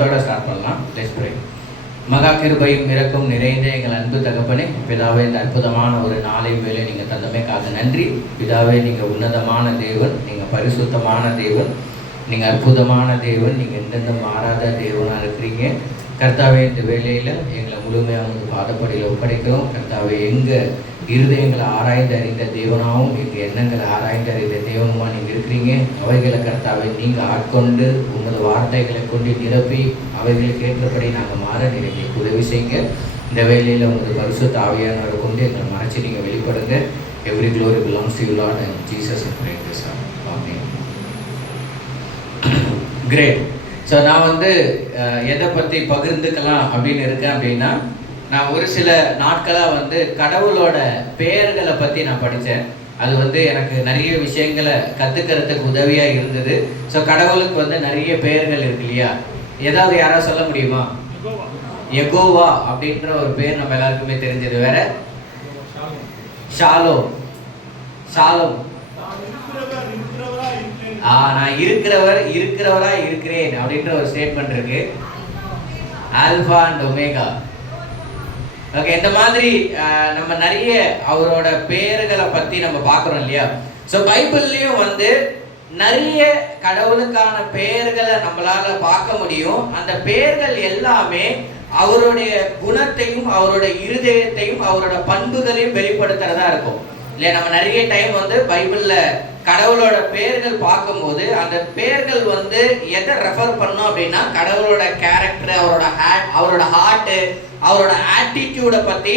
ஜெபத்தோட start பண்ணலாம். Let's pray. மகா கிருபையும் இரக்கம் நிறைந்த எங்கள் அன்பு தகப்பனே, பிதாவே, இந்த அற்புதமான ஒரு நாளை வேலை நீங்கள் தந்தமைக்காக நன்றி. பிதாவே, நீங்கள் உன்னதமான தேவன், நீங்கள் பரிசுத்தமான தேவன், நீங்கள் அற்புதமான தேவன், நீங்கள் எந்தெந்த மாறாத தேவனாக இருக்கிறீங்க. கர்த்தாவே, இந்த வேலையில் எங்களை முழுமையாக வந்து பாதப்படியில் ஒப்படைக்கிறோம். கர்த்தாவே, எங்கள் இருதயங்களை ஆராய்ந்து அறிந்த தேவனாகவும் எங்கள் எண்ணங்களை ஆராய்ந்து அறிந்த தேவனுமா நீங்கள் இருக்கிறீங்க. அவைகளை கர்த்தாவை நீங்கள் ஆட்கொண்டு உங்களது வார்த்தைகளை கொண்டு நிரப்பி அவைகளுக்கு ஏற்றபடி நாங்கள் மாற நீங்கள் உதவி செய்யுங்க. இந்த வேலையில் உங்களது பரிசுத்த ஆவியானவரை கொண்டு எங்களை மறைச்சி நீங்கள் வெளிப்படுங்க. Every glory belongs to you Lord and Jesus Christ. Amen. Great. So நான் வந்து எதை பற்றி பகிர்ந்துக்கலாம் அப்படின்னு இருக்கேன் அப்படின்னா, நான் ஒரு சில நாட்களாக வந்து கடவுளோட பெயர்களை பற்றி நான் படித்தேன். அது வந்து எனக்கு நிறைய விஷயங்களை கற்றுக்கிறதுக்கு உதவியாக இருந்தது. ஸோ கடவுளுக்கு வந்து நிறைய பெயர்கள் இருக்கு இல்லையா? ஏதாவது யாராவது சொல்ல முடியுமா? யெகோவா அப்படின்ற ஒரு பேர் நம்ம எல்லாருக்குமே தெரிஞ்சது. வேற ஷாலோம். ஷாலோம். நான் இருக்கிறவரா இருக்கிறேன் அப்படின்ற ஒரு ஸ்டேட்மெண்ட் இருக்கு. Alpha and omega. ஓகே, இந்த மாதிரி நம்ம நிறைய அவரோட பெயர்களை பற்றி நம்ம பார்க்குறோம் இல்லையா? ஸோ பைபிள்லேயும் வந்து நிறைய கடவுளுக்கான பெயர்களை நம்மளால பார்க்க முடியும். அந்த பெயர்கள் எல்லாமே அவருடைய குணத்தையும் அவரோட இருதயத்தையும் அவரோட பண்புகளையும் வெளிப்படுத்துறதா இருக்கும் இல்லையா? நம்ம நிறைய டைம் வந்து பைபிள்ல கடவுளோட பெயர்கள் பார்க்கும்போது அந்த பெயர்கள் வந்து எதை ரெஃபர் பண்ணோம் அப்படின்னா, கடவுளோட கேரக்டர், அவரோட ஹார்ட்டு, அவரோட ஆட்டிடியூடை பற்றி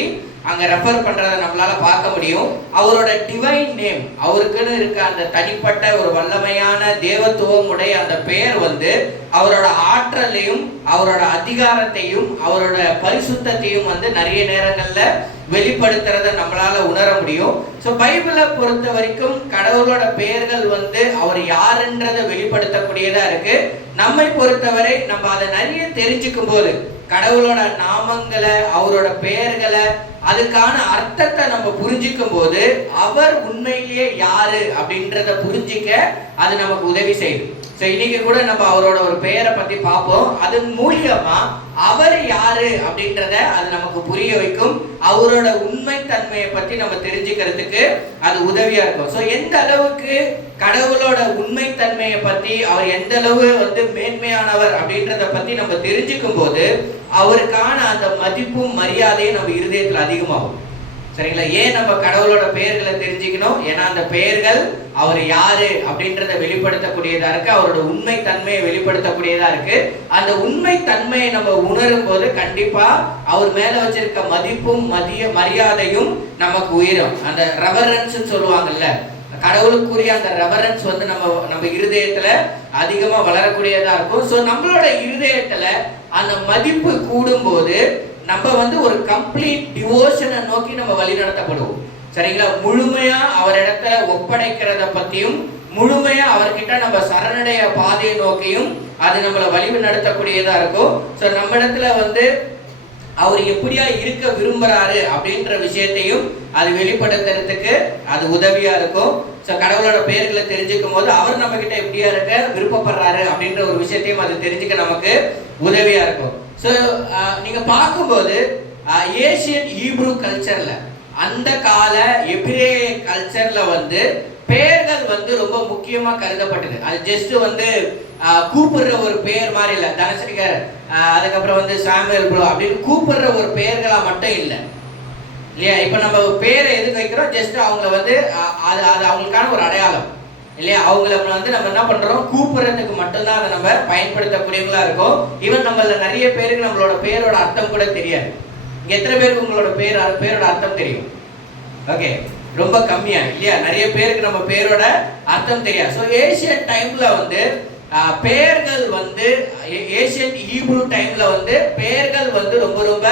அங்கே ரெஃபர் பண்ணுறதை நம்மளால பார்க்க முடியும். அவரோட டிவைன் நேம், அவருக்குன்னு இருக்க அந்த தனிப்பட்ட ஒரு வல்லமையான தேவத்துவம் உடைய அந்த பெயர் வந்து அவரோட ஆற்றலையும் அவரோட அதிகாரத்தையும் அவரோட பரிசுத்தத்தையும் வந்து நிறைய நேரங்களில் வெளிப்படுத்துறத நம்மளால உணர முடியும். ஸோ பைபிளை பொறுத்த வரைக்கும் கடவுளோட பெயர்கள் வந்து அவர் யாருன்றதை வெளிப்படுத்தக்கூடியதா இருக்கு. நம்மை பொறுத்தவரை நம்ம அதை நிறைய தெரிஞ்சுக்கும் போது கடவுளோட நாமங்களை, அவரோட பெயர்களை, அதுக்கான அர்த்தத்தை நம்ம புரிஞ்சிக்கும் போது அவர் உண்மையிலேயே யாரு அப்படின்றத புரிஞ்சிக்க அது நமக்கு உதவி செய்யுது. ஸோ இன்னைக்கு கூட நம்ம அவரோட ஒரு பெயரை பத்தி பார்ப்போம். அதன் மூலியமா அவர் யாரு அப்படின்றத அது நமக்கு புரிய வைக்கும். அவரோட உண்மை தன்மையை பத்தி நம்ம தெரிஞ்சுக்கிறதுக்கு அது உதவியா இருக்கும். ஸோ எந்த அளவுக்கு கடவுளோட உண்மை தன்மையை பத்தி, அவர் எந்த அளவு வந்து மேன்மையானவர் அப்படின்றத பத்தி நம்ம தெரிஞ்சுக்கும் போது அவருக்கான அந்த மதிப்பும் மரியாதையும் நம்ம இருதயத்தில் அதிகமாகும். சரிங்களா? ஏன் நம்ம கடவுளோட பெயர்களை தெரிஞ்சுக்கணும்? ஏன்னா அந்த பெயர்கள் அவர் யாரு அப்படின்றத வெளிப்படுத்தக்கூடியதா இருக்கு, அவரோட உண்மை தன்மையை வெளிப்படுத்தக்கூடியதா இருக்கு. அந்த உண்மை தன்மையை நம்ம உணரும் போது கண்டிப்பா அவர் மேல வச்சிருக்க மதிப்பும் மரியாதையும் நமக்கு உயரும். அந்த ரெவரன்ஸ் சொல்லுவாங்கல்ல, கடவுளுக்குரிய அந்த ரெவரன்ஸ் வந்து நம்ம இருதயத்துல அதிகமா வளரக்கூடியதா இருக்கும். ஸோ நம்மளோட இருதயத்துல அந்த மதிப்பு கூடும் போது நம்ம வந்து ஒரு கம்ப்ளீட் டிவோஷனை நோக்கி நம்ம வழி நடத்தப்படுவோம். சரிங்களா? முழுமையா அவர் இடத்துல ஒப்படைக்கிறத பத்தியும் முழுமையா அவர்கிட்ட நம்ம சரணடைய பாதையை நோக்கியும் அது நம்மளை வழி நடத்தக்கூடியதா இருக்கும். ஸோ நம்ம இடத்துல வந்து அவர் எப்படியா இருக்க விரும்புறாரு அப்படின்ற விஷயத்தையும் அது வெளிப்படுத்துறதுக்கு அது உதவியா இருக்கும். ஸோ கடவுளோட பெயர்களை தெரிஞ்சுக்கும் போது அவர் நம்ம கிட்ட எப்படியா இருக்க விருப்பப்படுறாரு அப்படின்ற ஒரு விஷயத்தையும் அது தெரிஞ்சுக்க நமக்கு உதவியா இருக்கும். ஸோ நீங்க பார்க்கும்போது ஏசியன் ஹீப்ரூ கல்ச்சர்ல, அந்த கால எபிரேய கல்ச்சர்ல வந்து பெயர்கள் வந்து ரொம்ப முக்கியமா கருதப்பட்டது. அது ஜஸ்ட் வந்து கூப்பிடுற ஒரு பெயர் மாதிரி இல்லை. தனசரிகர், அதுக்கப்புறம் வந்து சாமுவேல் ப்ரோ அப்படின்னு கூப்பிடுற ஒரு பெயர்களா மட்டும் இல்லை இல்லையா? இப்ப நம்ம பேரை எதுக்கு வைக்கிறோம்? ஜஸ்ட் அவங்கள வந்து அது அவங்களுக்கான ஒரு அடையாளம் இல்லையா? அவங்கள வந்து நம்ம என்ன பண்றோம்? கூப்பிடுறதுக்கு மட்டும்தான் அதை நம்ம பயன்படுத்தக்கூடியவங்களா இருக்கும். ஈவன் நம்மள நிறைய பேருக்கு நம்மளோட பேரோட அர்த்தம் கூட தெரியாது. இங்க எத்தனை பேருக்கு உங்களோட பேரோட அர்த்தம் தெரியும்? ஓகே, ரொம்ப கம்மியா இல்லையா? நிறைய பேருக்கு நம்ம பேரோட அர்த்தம் தெரியாது. ஸோ ஏசியன் டைம்ல வந்து பெயர்கள் வந்து, ஏசியன் ஹீப்ரூ டைம்ல வந்து பெயர்கள் வந்து ரொம்ப ரொம்ப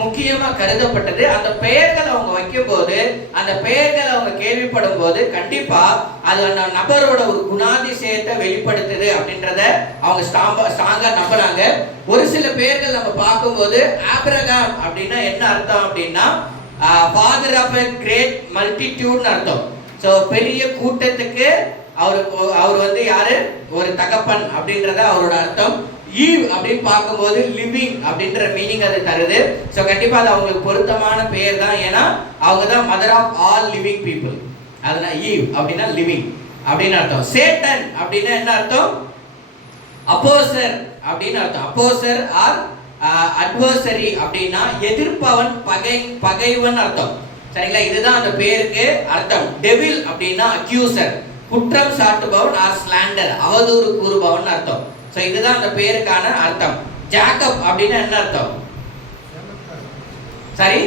முக்கியமா கருதப்பட்டது. அந்த பெயர்கள் அவங்க வைக்கும் போது, அந்த பெயர்கள் அவங்க கேள்விப்படும் போது கண்டிப்பா அது அந்த நபரோட ஒரு குணாதிசயத்தை வெளிப்படுத்துது அப்படின்றத அவங்க ஸ்ட்ராங்கா நம்பினாங்க. ஒரு சில பெயர்கள் நம்ம பார்க்கும்போது ஆபிரகாம் அப்படின்னா என்ன அர்த்தம் அப்படின்னா, ஃபாதர் ஆஃப் எ கிரேட் மல்டிடியூட்னு அர்த்தம். ஸோ பெரிய கூட்டத்துக்கு அவர் வந்து யாரு? ஒரு தகப்பன் அப்படின்றத அவரோட அர்த்தம். ஈவ் அப்படின்னு பார்க்கும்போது லிவிங் அப்படின்ற மீனிங் அது தருது. ஸோ கண்டிப்பாக அது அவங்களுக்கு பொருத்தமான பெயர் தான். ஏன்னா அவங்க தான் mother of all living people. அதனால் ஈவ் அப்படின்னா லிவிங் அப்படின்னு அர்த்தம். சேட்டன் அப்படின்னா என்ன அர்த்தம்? அப்போசர் அப்படின்னு அர்த்தம். அப்போசர் ஆர் அட்வர்சரி அப்படின்னா எதிர்ப்பவன், பகைவன் அர்த்தம். சரிங்களா? இதுதான் அந்த பேருக்கு அர்த்தம். டெவில் அப்படின்னா அக்யூசர், குற்றம் சாட்டுபவன் ஆர் ஸ்லாண்டர், அவதூறு கூறுபவன் அர்த்தம். ஸோ இதுதான் அந்த பேருக்கான அர்த்தம். ஜாக்கப் அப்படின்னா என்ன அர்த்தம்? சரி,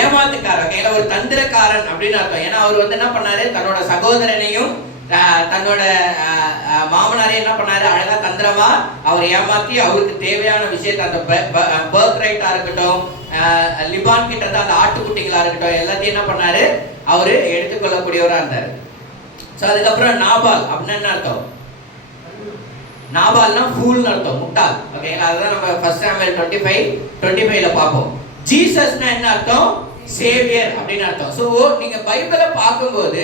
ஏமாத்துக்காரன். ஓகேங்களா? ஒரு தந்திரக்காரன் அப்படின்னு அர்த்தம். ஏன்னா அவர் வந்து என்ன பண்ணாரு, தன்னோட சகோதரனையும் தன்னோட மாமனாரையும் என்ன பண்ணாரு, அழகா தந்திரமா அவர் ஏமாத்தி அவருக்கு தேவையான விஷயத்தை, அந்த பர்த் ரைட்டா இருக்கட்டும், லிபான் கிட்ட இருந்த அந்த ஆட்டுக்குட்டிகளா இருக்கட்டும், எல்லாத்தையும் என்ன பண்ணாரு, அவரு எடுத்துக்கொள்ளக்கூடியவரா இருந்தாரு. ஸோ அதுக்கப்புறம் நாபால் அப்படின்னா என்ன அர்த்தம்? நாபால்னா ஃபூல்னு அர்த்தம், முட்டாள். ஓகேங்களா? அதுதான் நம்ம ஃபர்ஸ்ட் சாமுவேல் 25:25ல பார்ப்போம். ஜீசஸ்னா என்ன அர்த்தம்? சேவியர் அப்படின்னு அர்த்தம். ஸோ நீங்க பைபிளை பார்க்கும்போது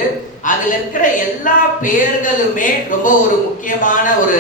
அதுல இருக்கிற எல்லா பெயர்களுமே ரொம்ப ஒரு முக்கியமான ஒரு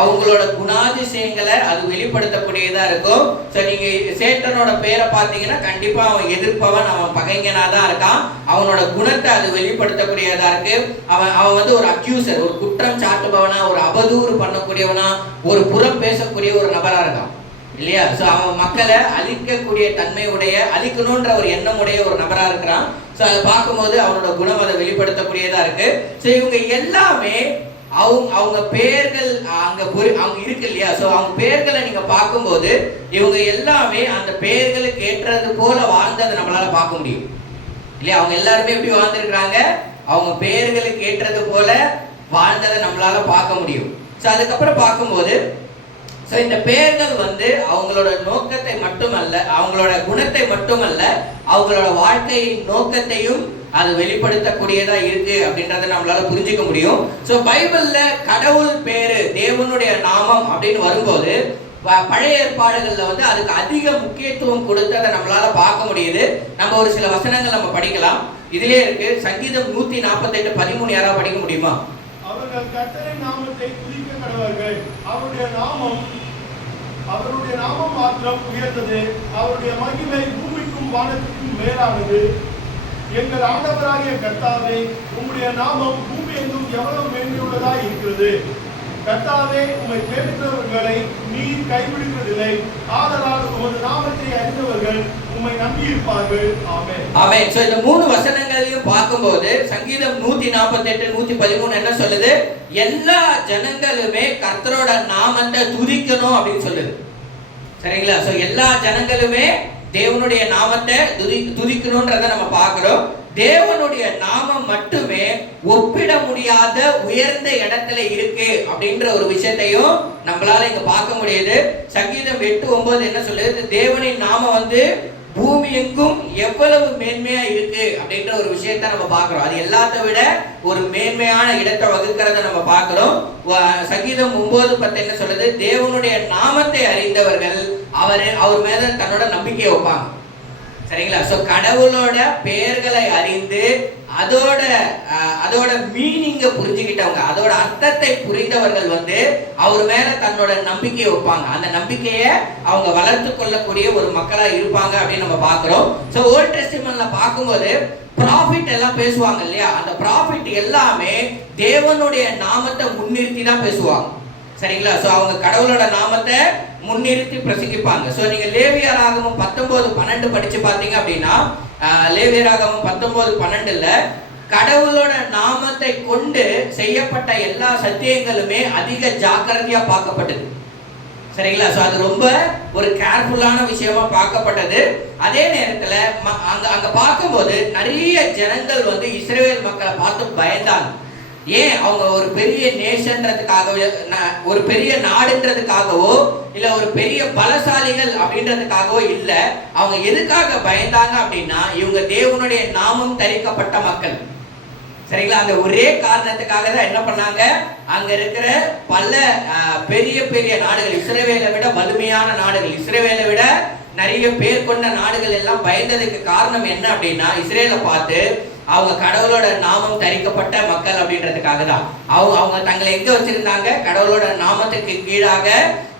அவங்களோட குணாதிசயங்களை அது வெளிப்படுத்தக்கூடியதா இருக்கும். ஸோ நீங்க சேட்டனோட பேரை பார்த்தீங்கன்னா கண்டிப்பா அவன் எதிர்ப்பவன், அவன் பகைஞனா தான் இருக்கான். அவனோட குணத்தை அது வெளிப்படுத்தக்கூடியதா இருக்கு. அவன் வந்து ஒரு அக்யூசர், ஒரு குற்றம் சாட்டுபவனா, ஒரு அவதூறு பண்ணக்கூடியவனா, ஒரு புறம் பேசக்கூடிய ஒரு நபரா இருக்கான் இல்லையா? ஸோ அவன் மக்களை அழிக்கக்கூடிய தன்மையுடைய, அழிக்கணுன்ற ஒரு எண்ணமுடைய ஒரு நபரா இருக்கிறான். ஸோ அதை பார்க்கும்போது அவனோட குணம் அதை வெளிப்படுத்தக்கூடியதா இருக்கு. ஸோ இவங்க எல்லாமே அவங்க பெயர்கள் அவங்க இருக்கு இல்லையா? ஸோ அவங்க பெயர்களை நீங்க பார்க்கும்போது இவங்க எல்லாமே அந்த பெயர்களுக்கு ஏற்றது போல வாழ்ந்ததை நம்மளால பார்க்க முடியும் இல்லையா? அவங்க எல்லாருமே எப்படி வாழ்ந்திருக்கிறாங்க? அவங்க பெயர்களுக்கு ஏற்றது போல வாழ்ந்ததை நம்மளால பார்க்க முடியும். ஸோ அதுக்கப்புறம் பார்க்கும்போது ஸோ இந்த பெயர்கள் வந்து அவங்களோட நோக்கத்தை மட்டுமல்ல, அவங்களோட குணத்தை மட்டுமல்ல, அவங்களோட வாழ்க்கையின் நோக்கத்தையும் அது வெளிப்படுத்தக்கூடியதா இருக்கு அப்படின்றத நம்மளால புரிஞ்சுக்க முடியும். ஸோ பைபிள்ல கடவுள் பேரு, தேவனுடைய நாமம் அப்படின்னு வரும்போது பழைய ஏற்பாடுகள்ல வந்து அதுக்கு அதிக முக்கியத்துவம் கொடுத்து அதை நம்மளால பார்க்க முடியுது. நம்ம ஒரு சில வசனங்கள் நம்ம படிக்கலாம். இதுலயே இருக்கு. சங்கீதம் 148:13 யாராவது படிக்க முடியுமா? அவர்கள் கர்த்தரின் நாமத்தை துதிக்க கடவர்கள். அவருடைய நாமம் மாத்திரம் உயர்ந்தது. அவருடைய மகிமை பூமிக்கும் வானத்திற்கும் மேலானது. எங்கள் ஆண்டவராகிய கர்த்தாவே, உம்முடைய நாமம் பூமி எங்கும் எவ்வளவு மேன்மையுள்ளதாய் இருக்கிறது. கர்த்தாவே, உம்மை தேடுகிறவர்களை நீர் கைவிடுவதில்லை. ஆதலால் உமது நாமத்தை அறிந்தவர்கள் உம்மை நம்பி இருப்பார்கள். ஆமென். ஆமென். சோ இந்த மூணு வசனங்களையும் பார்க்கும்போது சங்கீதம் 148:113 என்ன சொல்லுது? எல்லா ஜனங்களுமே கர்த்தரோட நாமத்தை துதிக்கணும் அப்படின்னு சொல்லுது. சரிங்களா? சோ எல்லா ஜனங்களுமே தேவனுடைய நாமத்தை துதிக்கணும்ன்றத நம்ம பார்க்கிறோம். தேவனுடைய நாமம் மட்டுமே ஒப்பிட முடியாத உயர்ந்த இடத்துல இருக்கு அப்படின்ற ஒரு விஷயத்தையும் நம்மளால இங்க பார்க்க முடியுது. சங்கீதம் 8:9 என்ன சொல்லுது? தேவனின் நாமம் வந்து பூமி எங்கும் எவ்வளவு மேன்மையா இருக்கு அப்படின்ற ஒரு விஷயத்தை நம்ம பார்க்கிறோம். அது எல்லாத்த விட ஒரு மேன்மையான இடத்தை வகுக்கிறத நம்ம பார்க்கிறோம். சங்கீதம் 9:10 என்ன சொல்லுது? தேவனுடைய நாமத்தை அறிந்தவர்கள் அவர் மேல தன்னோட நம்பிக்கையை வைப்பாங்க. சரிங்களா? சோ கடவுளோட பெயர்களை அறிந்து அதோட மீனிங்கை புரிஞ்சுக்கிட்டவங்க, அதோட அர்த்தத்தை புரிந்தவர்கள் வந்து அவர் மேல தன்னோட நம்பிக்கையை வைப்பாங்க. அந்த நம்பிக்கையை அவங்க வளர்த்து கொள்ளக்கூடிய ஒரு மக்களா இருப்பாங்க அப்படின்னு நம்ம பார்க்கிறோம். சோ ஓல்ட் டெஸ்டமென்ட்ல பார்க்கும்போது ப்ராஃபிட் எல்லாம் பேசுவாங்க இல்லையா? அந்த ப்ராஃபிட் எல்லாமே தேவனுடைய நாமத்தை முன்னிறுத்தி தான் பேசுவாங்க. சரிங்களா? சோ அவங்க கடவுளோட நாமத்தை முன்னிறுத்தி பிரசங்கிப்பாங்க. சோ நீங்க லேவியராகமம் 19:12 படிச்சு பார்த்தீங்க அப்படின்னா, லேவியராகமம் 19:12ல கடவுளோட நாமத்தை கொண்டு செய்யப்பட்ட எல்லா சத்தியங்களுமே அதிக ஜாக்கிரதையா பார்க்கப்பட்டது. சரிங்களா? சோ அது ரொம்ப ஒரு கேர்ஃபுல்லான விஷயமா பார்க்கப்பட்டது. அதே நேரத்துல அங்க பார்க்கும்போது நிறைய ஜனங்கள் வந்து இஸ்ரவேல் மக்களை பார்த்து பயந்தாங்க. ஏன்? அவங்க ஒரு பெரிய நேஷன்றதுக்காகவோ, ஒரு பெரிய நாடுன்றதுக்காகவோ, இல்ல ஒரு பெரிய பலசாலிகள் அப்படின்றதுக்காகவோ இல்ல. அவங்க எதுக்காக பயந்தாங்க அப்படின்னா, இவங்க தேவனுடைய நாமம் தரிக்கப்பட்ட மக்கள். சரிங்களா? அந்த ஒரே காரணத்துக்காக தான் என்ன பண்ணாங்க, அங்க இருக்கிற பல பெரிய பெரிய நாடுகள், இஸ்ரவேலை விட வலிமையான நாடுகள், இஸ்ரவேலை விட நிறைய பேர் கொண்ட நாடுகள் எல்லாம் பயந்ததுக்கு காரணம் என்ன அப்படின்னா, இஸ்ரேலை பார்த்து அவங்க கடவுளோட நாமம் தரிக்கப்பட்ட மக்கள் அப்படின்றதுக்காக தான். அவங்க தங்களை எங்க வச்சிருந்தாங்க? கடவுளோட நாமத்துக்கு கீழாக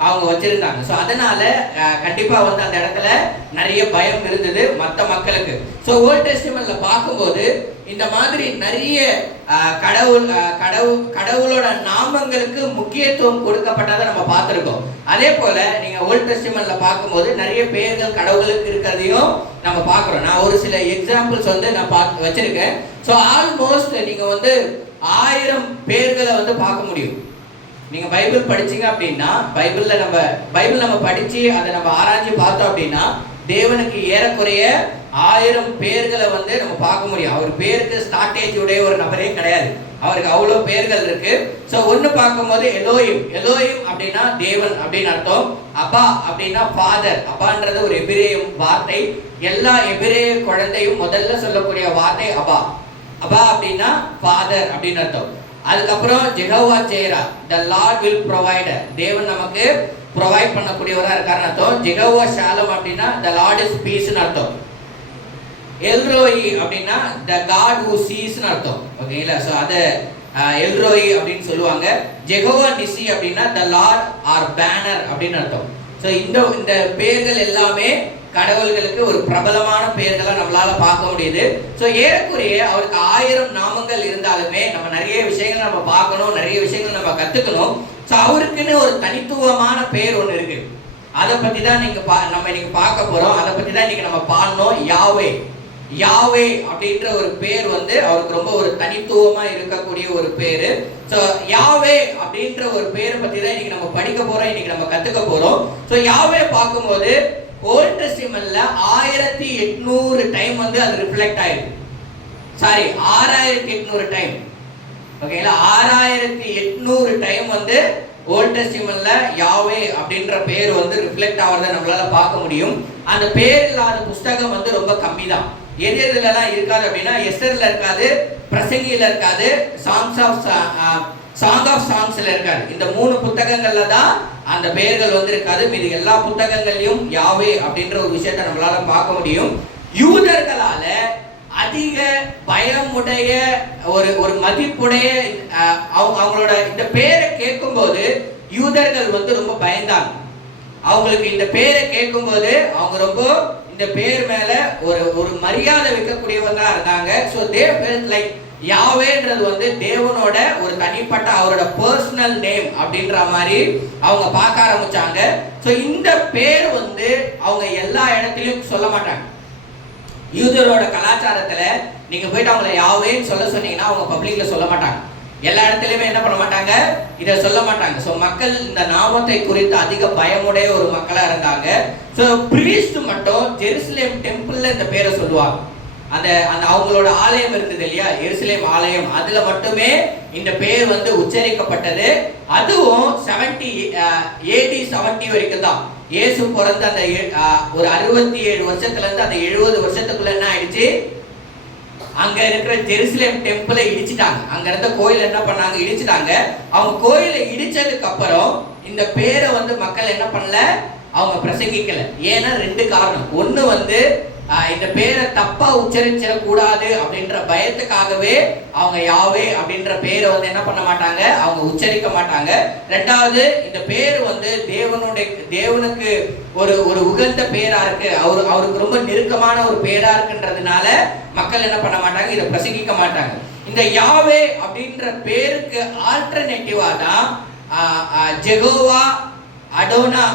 அவங்க வச்சிருந்தாங்க. ஸோ அதனால கண்டிப்பா வந்து அந்த இடத்துல நிறைய பயம் இருந்தது மற்ற மக்களுக்கு. ஸோ ஓல்ட் டெஸ்டமெண்ட்ல பார்க்கும்போது இந்த மாதிரி நிறைய கடவுளோட நாமங்களுக்கு முக்கியத்துவம் கொடுக்கப்பட்டதை நம்ம பார்த்துருக்கோம். அதே போல நீங்க ஓல்ட் டெஸ்டமெண்ட்ல பார்க்கும்போது நிறைய பெயர்கள் கடவுளுக்கு இருக்கிறதையும் நம்ம பார்க்குறோம். நான் ஒரு சில எக்ஸாம்பிள்ஸ் வந்து நான் வச்சிருக்கேன். ஸோ ஆல்மோஸ்ட் நீங்க வந்து 1000 பேர்களை வந்து பார்க்க முடியும். நீங்க பைபிள் படிச்சீங்க அப்படின்னா, பைபிள் நம்ம படிச்சு அதை நம்ம ஆராய்ச்சி பார்த்தோம் அப்படின்னா தேவனுக்கு ஏறக்குறைய 1000 பேர்களை வந்து நம்ம பார்க்க முடியும். அவர் பேருக்கு ஸ்டார்டேஜ் உடைய ஒரு நபரே கிடையாது. அவருக்கு அவ்வளோ பேர்கள் இருக்கு. ஸோ ஒன்று பார்க்கும்போது எலோயிம் அப்படின்னா தேவன் அப்படின்னு அர்த்தம். அப்பா அப்படின்னா ஃபாதர். அப்பான்றது ஒரு எபிரேய வார்த்தை. எல்லா எபிரேய குழந்தையும் முதல்ல சொல்லக்கூடிய வார்த்தை அப்பா அப்படின்னா ஃபாதர் அப்படின்னு அர்த்தம். அதுக்கப்புறம் Jehovah ஜெயரா, the Lord will provider, தேவன் நமக்கு ப்ரொவைட் பண்ணக்கூடியவராக இருக்காருன்னு அர்த்தம். ஜெகோவா ஷாலம் அப்படின்னா த லார்ட் இஸ் பீஸ்னு அர்த்தம். எல்ரோயி அப்படின்னா த காட் ஹூ சீஸ்னு அர்த்தம். ஓகேங்களா? ஸோ அதை எல்ரோயி அப்படின்னு சொல்லுவாங்க. ஜெகோவா நிசி அப்படின்னா த லார்ட் ஆர் பேனர் அப்படின்னு அர்த்தம். ஸோ இந்த பேர்கள் எல்லாமே கடவுள்களுக்கு ஒரு பிரபலமான பெயர்களை நம்மளால பார்க்க முடியுது. ஸோ ஏறக்குறைய அவருக்கு 1000 நாமங்கள் இருந்தாலுமே நம்ம நிறைய விஷயங்கள் நம்ம பார்க்கணும், நிறைய விஷயங்கள் நம்ம கத்துக்கணும். ஸோ அவருக்குன்னு ஒரு தனித்துவமான பெயர் ஒன்று இருக்கு. அதை பத்தி தான் நம்ம இன்னைக்கு பார்க்க போறோம். அதை பத்தி தான் இன்னைக்கு நம்ம பாடணும். யாவே அப்படின்ற ஒரு பேர் வந்து அவருக்கு ரொம்ப ஒரு தனித்துவமா இருக்கக்கூடிய ஒரு பேரு. ஸோ யாவே அப்படின்ற ஒரு பேரை பத்தி தான் இன்னைக்கு நம்ம படிக்க போறோம், இன்னைக்கு நம்ம கத்துக்க போறோம். ஸோ யாவே பார்க்கும்போது ஓல்ட் டெஸ்டமெண்ட்ல 1800 டைம் வந்து அது ரிஃப்ளெக்ட் ஆயிருக்கு. 6800 டைம். ஓகேங்களா? 6800 டைம் வந்து ஓல்ட் டெஸ்டமெண்ட்ல யாவே அப்படின்ற பேர் வந்து ரிஃப்ளெக்ட் ஆகிறத நம்மளால பார்க்க முடியும். அந்த பேர் இல்லாத புஸ்தகம் வந்து ரொம்ப கம்மி தான். எதுலாம் இருக்காது அப்படின்னா எஸ்தர்ல இருக்காது, பிரசங்கியில இருக்காது, சாங் ஆஃப் சாங்ஸ்ல இருக்காது. இந்த 3 புத்தகங்கள்ல தான் அந்த பெயர்கள் வந்து இருக்காது. மீது எல்லா புத்தகங்களையும் யாவே அப்படின்ற ஒரு விஷயத்தை நம்மளால பார்க்க முடியும். யூதர்களால அதிக பயமுடைய ஒரு மதிப்புடைய அவங்களோட இந்த பேரை கேட்கும்போது யூதர்கள் வந்து ரொம்ப பயந்தாங்க. அவங்களுக்கு இந்த பேரை கேட்கும்போது அவங்க ரொம்ப இந்த பேர் மேல ஒரு மரியாதை வைக்கக்கூடியவங்களா இருந்தாங்க. ஸோ தே ஃபெல்ட் லைக் யாவேன்றது வந்து தேவனோட ஒரு தனிப்பட்ட அவரோட பர்சனல் நேம் அப்படின்ற மாதிரி அவங்க பார்க்க ஆரம்பிச்சாங்க. ஸோ இந்த பேர் வந்து அவங்க எல்லா இடத்துலையும் சொல்ல மாட்டாங்க. யூதரோட கலாச்சாரத்துல நீங்க போயிட்டு அவங்களை யாவேன்னு சொல்ல சொன்னீங்கன்னா அவங்க பப்ளிக்ல சொல்ல மாட்டாங்க. எல்லா இடத்துலயுமே என்ன பண்ண மாட்டாங்க, இதை சொல்ல மாட்டாங்க. ஸோ மக்கள் இந்த நாமத்தை குறித்து அதிக பயமுடைய ஒரு மக்களா இருந்தாங்க. ஸோ பிரீஸ்ட் மட்டும் ஜெருசலேம் டெம்பிள்ல இந்த பேரை சொல்லுவாங்க. அந்த அவங்களோட ஆலயம் இருந்தது இல்லையா, எருசலேம் ஆலயம், அதுல மட்டுமே இந்த பேர் வந்து உச்சரிக்கப்பட்டது. அதுவும் 70 AD 70 வரைக்கும் தான். இயேசு பிறந்த அந்த ஒரு 67 வருஷத்துல இருந்து அந்த 70 வருஷத்துக்குள்ள என்ன ஆயிடுச்சு, அங்க இருக்கிற ஜெருசலேம் டெம்பிளை இடிச்சிட்டாங்க. அங்க இருந்த கோயில் என்ன பண்ணாங்க, இடிச்சிட்டாங்க. அவங்க கோயிலை இடிச்சதுக்கு அப்புறம் இந்த பேரை வந்து மக்கள் என்ன பண்ணல, அவங்க பிரசங்கிக்கல. ஏன்னா 2 காரணம். ஒண்ணு வந்து இந்த பேரை தப்பா உச்சரிச்சிட கூடாது அப்படின்ற பயத்துக்காகவே அவங்க யாவே அப்படின்ற பேரை வந்து என்ன பண்ண மாட்டாங்க, அவங்க உச்சரிக்க மாட்டாங்க. 2வது இந்த பேர் வந்து தேவனுக்கு ஒரு உகந்த பேரா இருக்கு, அவருக்கு ரொம்ப நெருக்கமான ஒரு பேரா இருக்குன்றதுனால மக்கள் என்ன பண்ண மாட்டாங்க, இதை பிரசங்கிக்க மாட்டாங்க. இந்த யாவே அப்படின்ற பேருக்கு ஆல்டர்னேட்டிவா தான் ஜெகோவா அடோனை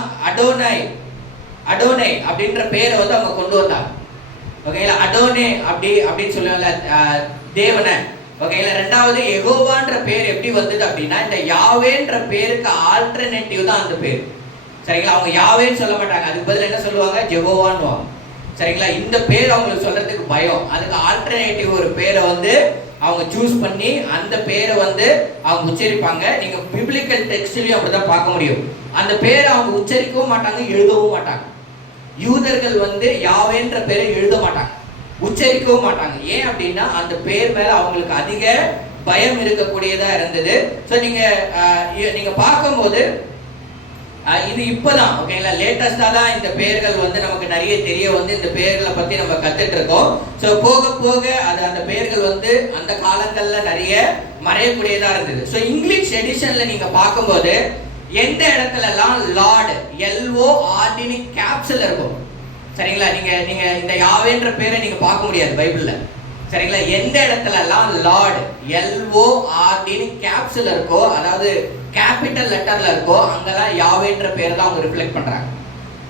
அப்படின்ற பேரை வந்து அவங்க கொண்டு வந்தாங்க. ஓகேங்களா? அடோனே அப்படின்னு சொல்லுவாங்கல்ல தேவனை. ஓகேங்களா? 2வது யெகோவான்ற பேர் எப்படி வந்தது அப்படின்னா இந்த யாவேன்ற பேருக்கு ஆல்டர்னேட்டிவ் தான் அந்த பேர். சரிங்களா? அவங்க யாவேன்னு சொல்ல மாட்டாங்க, அதுக்கு பதில் என்ன சொல்லுவாங்க, ஜெகோவான்னு. சரிங்களா? இந்த பேர் அவங்களுக்கு சொல்றதுக்கு பயம். அதுக்கு ஆல்டர்னேட்டிவ் ஒரு பேரை வந்து அவங்க சூஸ் பண்ணி அந்த பேரை வந்து அவங்க உச்சரிப்பாங்க. நீங்க பிப்ளிக்கல் டெக்ஸ்ட்லயும் அப்படிதான் பார்க்க முடியும். அந்த பேரை அவங்க உச்சரிக்கவும் மாட்டாங்க, எழுதவும் மாட்டாங்க. யூதர்கள் வந்து யாவேன்ற பேரை எழுத மாட்டாங்க, உச்சரிக்கவும் மாட்டாங்க. ஏன் அப்படின்னா அந்த பேர் மேல அவங்களுக்கு அதிக பயம் இருக்கக்கூடியதா இருந்தது. ஸோ நீங்க பார்க்கும்போது இது இப்பதான் ஓகேங்களா, லேட்டஸ்டா தான் இந்த பெயர்கள் வந்து நமக்கு நிறைய தெரிய வந்து இந்த பெயர்களை பத்தி நம்ம கத்துட்டு இருக்கோம். ஸோ போக போக அது அந்த பெயர்கள் வந்து அந்த காலங்கள்ல நிறைய மறையக்கூடியதா இருந்தது. ஸோ இங்கிலீஷ் எடிஷன்ல நீங்க பார்க்கும்போது எந்த இடத்துல எல்லாம் லார்ட் LORDனு கேப்ஸ்ல இருக்கும் சரிங்களா, நீங்க இந்த யாவேன்ற பேரை நீங்க பார்க்க முடியாது பைபிள்ல சரிங்களா. எந்த இடத்துல எல்லாம் லார்ட் LORDனு கேப்ஸ்ல இருக்கோ, அதாவது கேபிட்டல் லெட்டர்ல இருக்கோ, அங்கெல்லாம் யாவேன்ற பேரை தான் அவங்க ரிஃப்ளெக்ட் பண்றாங்க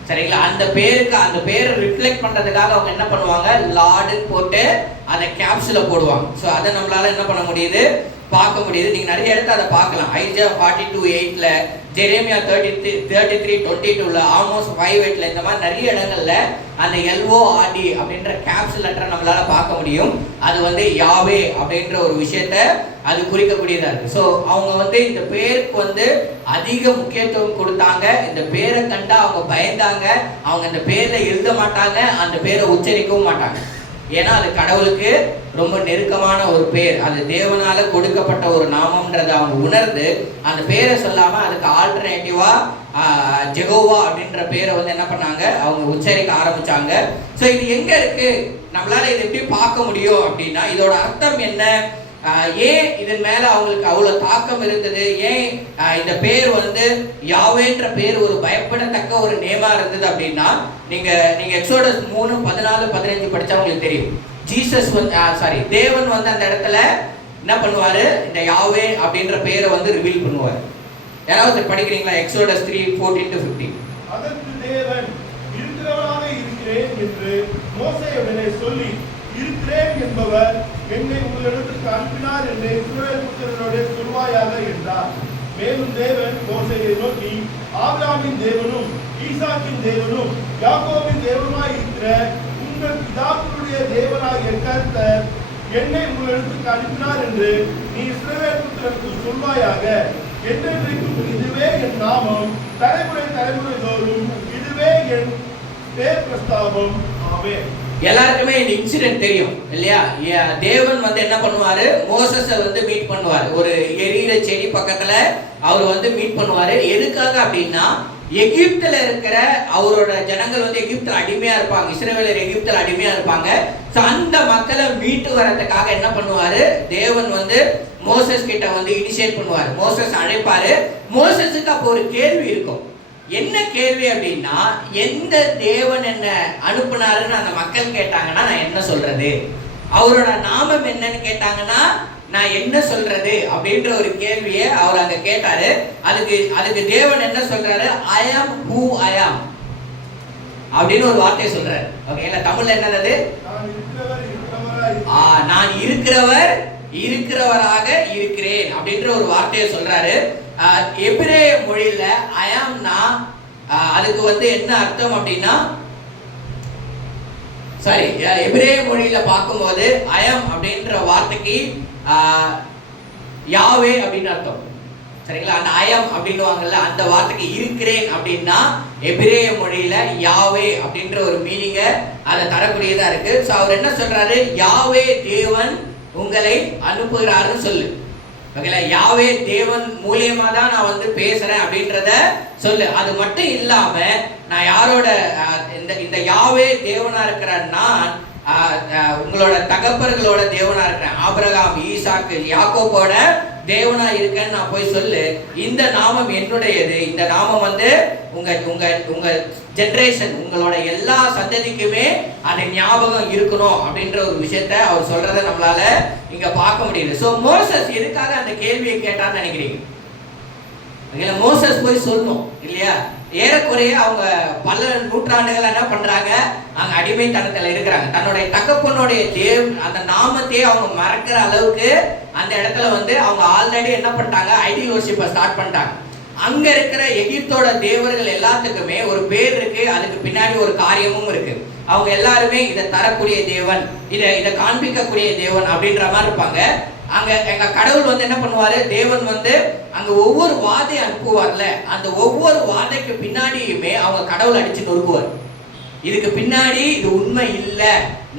சரிங்களா. அந்த பேரை ரிஃப்ளெக்ட் பண்றதுக்காக அவங்க என்ன பண்ணுவாங்க, லார்டுன்னு போட்டு அதை கேப்ஸ்ல போடுவாங்க. ஸோ அதை நம்மளால என்ன பண்ண முடியுது, பார்க்க முடியுது. நீங்க நிறைய இடத்துல அதை பார்க்கலாம். ஐஜா 42:8ல, ஜெரேமியா 33:22ல, ஆமோஸ் 5:8ல, இந்த மாதிரி நிறைய இடங்கள்ல அந்த LORD அப்படின்ற கேப்ஸ் லெட்டரை நம்மளால பார்க்க முடியும். அது வந்து யாவே அப்படின்ற ஒரு விஷயத்த அது குறிக்கக்கூடியதா இருக்கு. ஸோ அவங்க வந்து இந்த பேருக்கு வந்து அதிக முக்கியத்துவம் கொடுத்தாங்க. இந்த பேரை கண்டா அவங்க பயந்தாங்க. அவங்க இந்த பேரை எழுத மாட்டாங்க, அந்த பேரை உச்சரிக்கவும் மாட்டாங்க. ஏன்னா அது கடவுளுக்கு ரொம்ப நெருக்கமான ஒரு பேர், அது தேவனால கொடுக்கப்பட்ட ஒரு நாமம்ன்றதை அவங்க உணர்ந்து அந்த பேரை சொல்லாம அதுக்கு ஆல்டர்னேட்டிவா ஜெகோவா அப்படின்ற பேரை வந்து என்ன பண்ணாங்க, அவங்க உச்சரிக்க ஆரம்பிச்சாங்க. ஸோ இது எங்க இருக்கு, நம்மளால இதை எப்படி பார்க்க முடியும் அப்படின்னா, இதோட அர்த்தம் என்ன, ஏன் இதன் மேல அவங்களுக்கு அவ்வளவு தாக்கம் இருந்தது, ஏன் இந்த பேர் வந்து யாவேன்ற பேர் ஒரு பயப்படத்தக்க ஒரு நேமா இருந்தது அப்படின்னா, நீங்க எக்ஸோடஸ் 3:14-15 படிச்சா உங்களுக்கு தெரியும். ஜீசஸ் வந்து தேவன் வந்து அந்த இடத்துல என்ன பண்ணுவாரு, இந்த யாவே அப்படின்ற பேரை வந்து ரிவீல் பண்ணுவார். யாராவது படிக்கிறீங்களா? எக்ஸோடஸ் 3:14-15. அதற்கு தேவன் இருக்கிறவராக இருக்கிறேன் என்று மோசேயுடனே சொல்லி, இருக்கிறேன் என்பவர் என்னை உங்களிடத்திற்கு அனுப்பினார் என்று இஸ்ரவேல் புத்திரரோடு சொல்வாயாக என்றார். மேலும் தேவன் மோசேயை நோக்கி, ஆபிரகாமின் தேவனும் ஈசாக்கின் தேவனும் யாக்கோபின் தேவனுமாய் இருக்கிற உங்கள் பிதாக்களுடைய தேவனாகிய கர்த்தர் என்னை உங்களிடத்திற்கு அனுப்பினார் என்று நீ இஸ்ரவேல் புத்திரருக்கு சொல்வாயாக. என்றென்றைக்கும் இதுவே என் நாமம், தலைமுறை தலைமுறை தோறும் இதுவே என் பேர் பிரஸ்தாபம். ஆமென். எல்லாருக்குமே இந்த இன்சிடென்ட் தெரியும் இல்லையா? தேவன் வந்து என்ன பண்ணுவாரு, மோசஸை வந்து மீட் பண்ணுவாரு. ஒரு எரியிற செடி பக்கத்துல அவர் வந்து மீட் பண்ணுவாரு. எதுக்காக அப்படின்னா, எகிப்துல இருக்கிற அவரோட ஜனங்கள் வந்து எகிப்துல அடிமையா இருப்பாங்க, இஸ்ரவேலர் எகிப்துல அடிமையா இருப்பாங்க. ஸோ அந்த மக்களை மீட்டு வரதுக்காக என்ன பண்ணுவாரு, தேவன் வந்து மோசஸ் கிட்ட வந்து இனிஷியேட் பண்ணுவாரு. மோசஸ் அழைப்பாரு. மோசஸுக்கு அப்போ ஒரு கேள்வி இருக்கும். என்ன கேள்வி அப்படின்னா, எந்த தேவன் என்ன அனுப்புனாருன்னு அந்த மக்கள் கேட்டாங்கன்னா நான் என்ன சொல்றது, அவரோட நாமம் என்னன்னு கேட்டாங்கன்னா நான் என்ன சொல்றது அப்படின்ற ஒரு கேள்வியை அவர் அங்க கேட்டாரு. அதுக்கு தேவன் என்ன சொல்றாரு, ஐ ஆம் ஹூ ஐ ஆம் அப்படின்னு ஒரு வார்த்தையை சொல்றாரு. ஓகேங்களா? தமிழ்ல என்னது, நான் இருக்கிறவராக இருக்கிறேன் அப்படின்ற ஒரு வார்த்தையை சொல்றாரு. எபிரேய மொழியில ஐ ஆம்னா அதுக்கு வந்து என்ன அர்த்தம் அப்படின்னா, எபிரேய மொழியில பார்க்கும்போது ஐ ஆம் அப்படின்ற வார்த்தைக்கு யாவே அப்படின்னு அர்த்தம் சரிங்களா. அந்த ஐ ஆம் அப்படின்னுவாங்கல்ல, அந்த வார்த்தைக்கு இருக்கிறேன் அப்படின்னா எபிரேய மொழியில யாவே அப்படின்ற ஒரு மீனிங்க அதை தரக்கூடியதா இருக்கு. ஸோ அவர் என்ன சொல்றாரு, யாவே தேவன் உங்களை அனுப்புகிறாருன்னு சொல்லு. ஓகேங்களா? யாவே தேவன் மூலியமா தான் நான் வந்து பேசுறேன் அப்படின்றத சொல்லு. அது மட்டும் இல்லாம நான் யாரோட இந்த யாவே தேவனா இருக்கிறேன், நான் உங்களோட தகப்பர்களோட தேவனா இருக்கிறேன், ஆபிரகாம் ஈசாக்கு யாக்கோபோட தேவனா இருக்கேன்னு நான் போய் சொல்லு. இந்த நாமம் என்னுடையது, இந்த நாமம் வந்து உங்க ஜெனரேஷன், உங்களோட எல்லா சந்ததிக்குமே அது ஞாபகம் இருக்கணும் அப்படின்ற ஒரு விஷயத்த அவர் சொல்றதை நம்மளால இங்க பார்க்க முடியுது. ஸோ மோசஸ் எதுக்காக அந்த கேள்வியை கேட்டான்னு நினைக்கிறீங்க? மோசஸ் போய் சொல்லணும் இல்லையா? ஏறக்குறைய அவங்க பல நூற்றாண்டுகள் என்ன பண்றாங்க, அங்க அடிமைத்தனத்துல இருக்கிறாங்க. தன்னுடைய தகப்பனுடைய அந்த நாமத்தையே அவங்க மறக்கிற அளவுக்கு அந்த இடத்துல வந்து அவங்க ஆல்ரெடி என்ன பண்ணிட்டாங்க, ஐடியல் வொர்ஷிப்பை ஸ்டார்ட் பண்ணிட்டாங்க. அங்க இருக்கிற எகிப்தோட தேவர்கள் எல்லாத்துக்குமே ஒரு பேர் இருக்கு, அதுக்கு பின்னாடி ஒரு காரியமும் இருக்கு. அவங்க எல்லாருமே இதை தரக்கூடிய தேவன், இதை காண்பிக்கக்கூடிய தேவன் அப்படின்ற மாதிரி இருப்பாங்க. அங்க எங்க கடவுள் வந்து என்ன பண்ணுவாரு, தேவன் வந்து அங்க ஒவ்வொரு வாதை அனுப்புவார்ல, அந்த ஒவ்வொரு வாதைக்கு பின்னாடியுமே அவங்க கடவுள் அடிச்சு நொறுக்குவார். இதுக்கு பின்னாடி இது உண்மை இல்லை,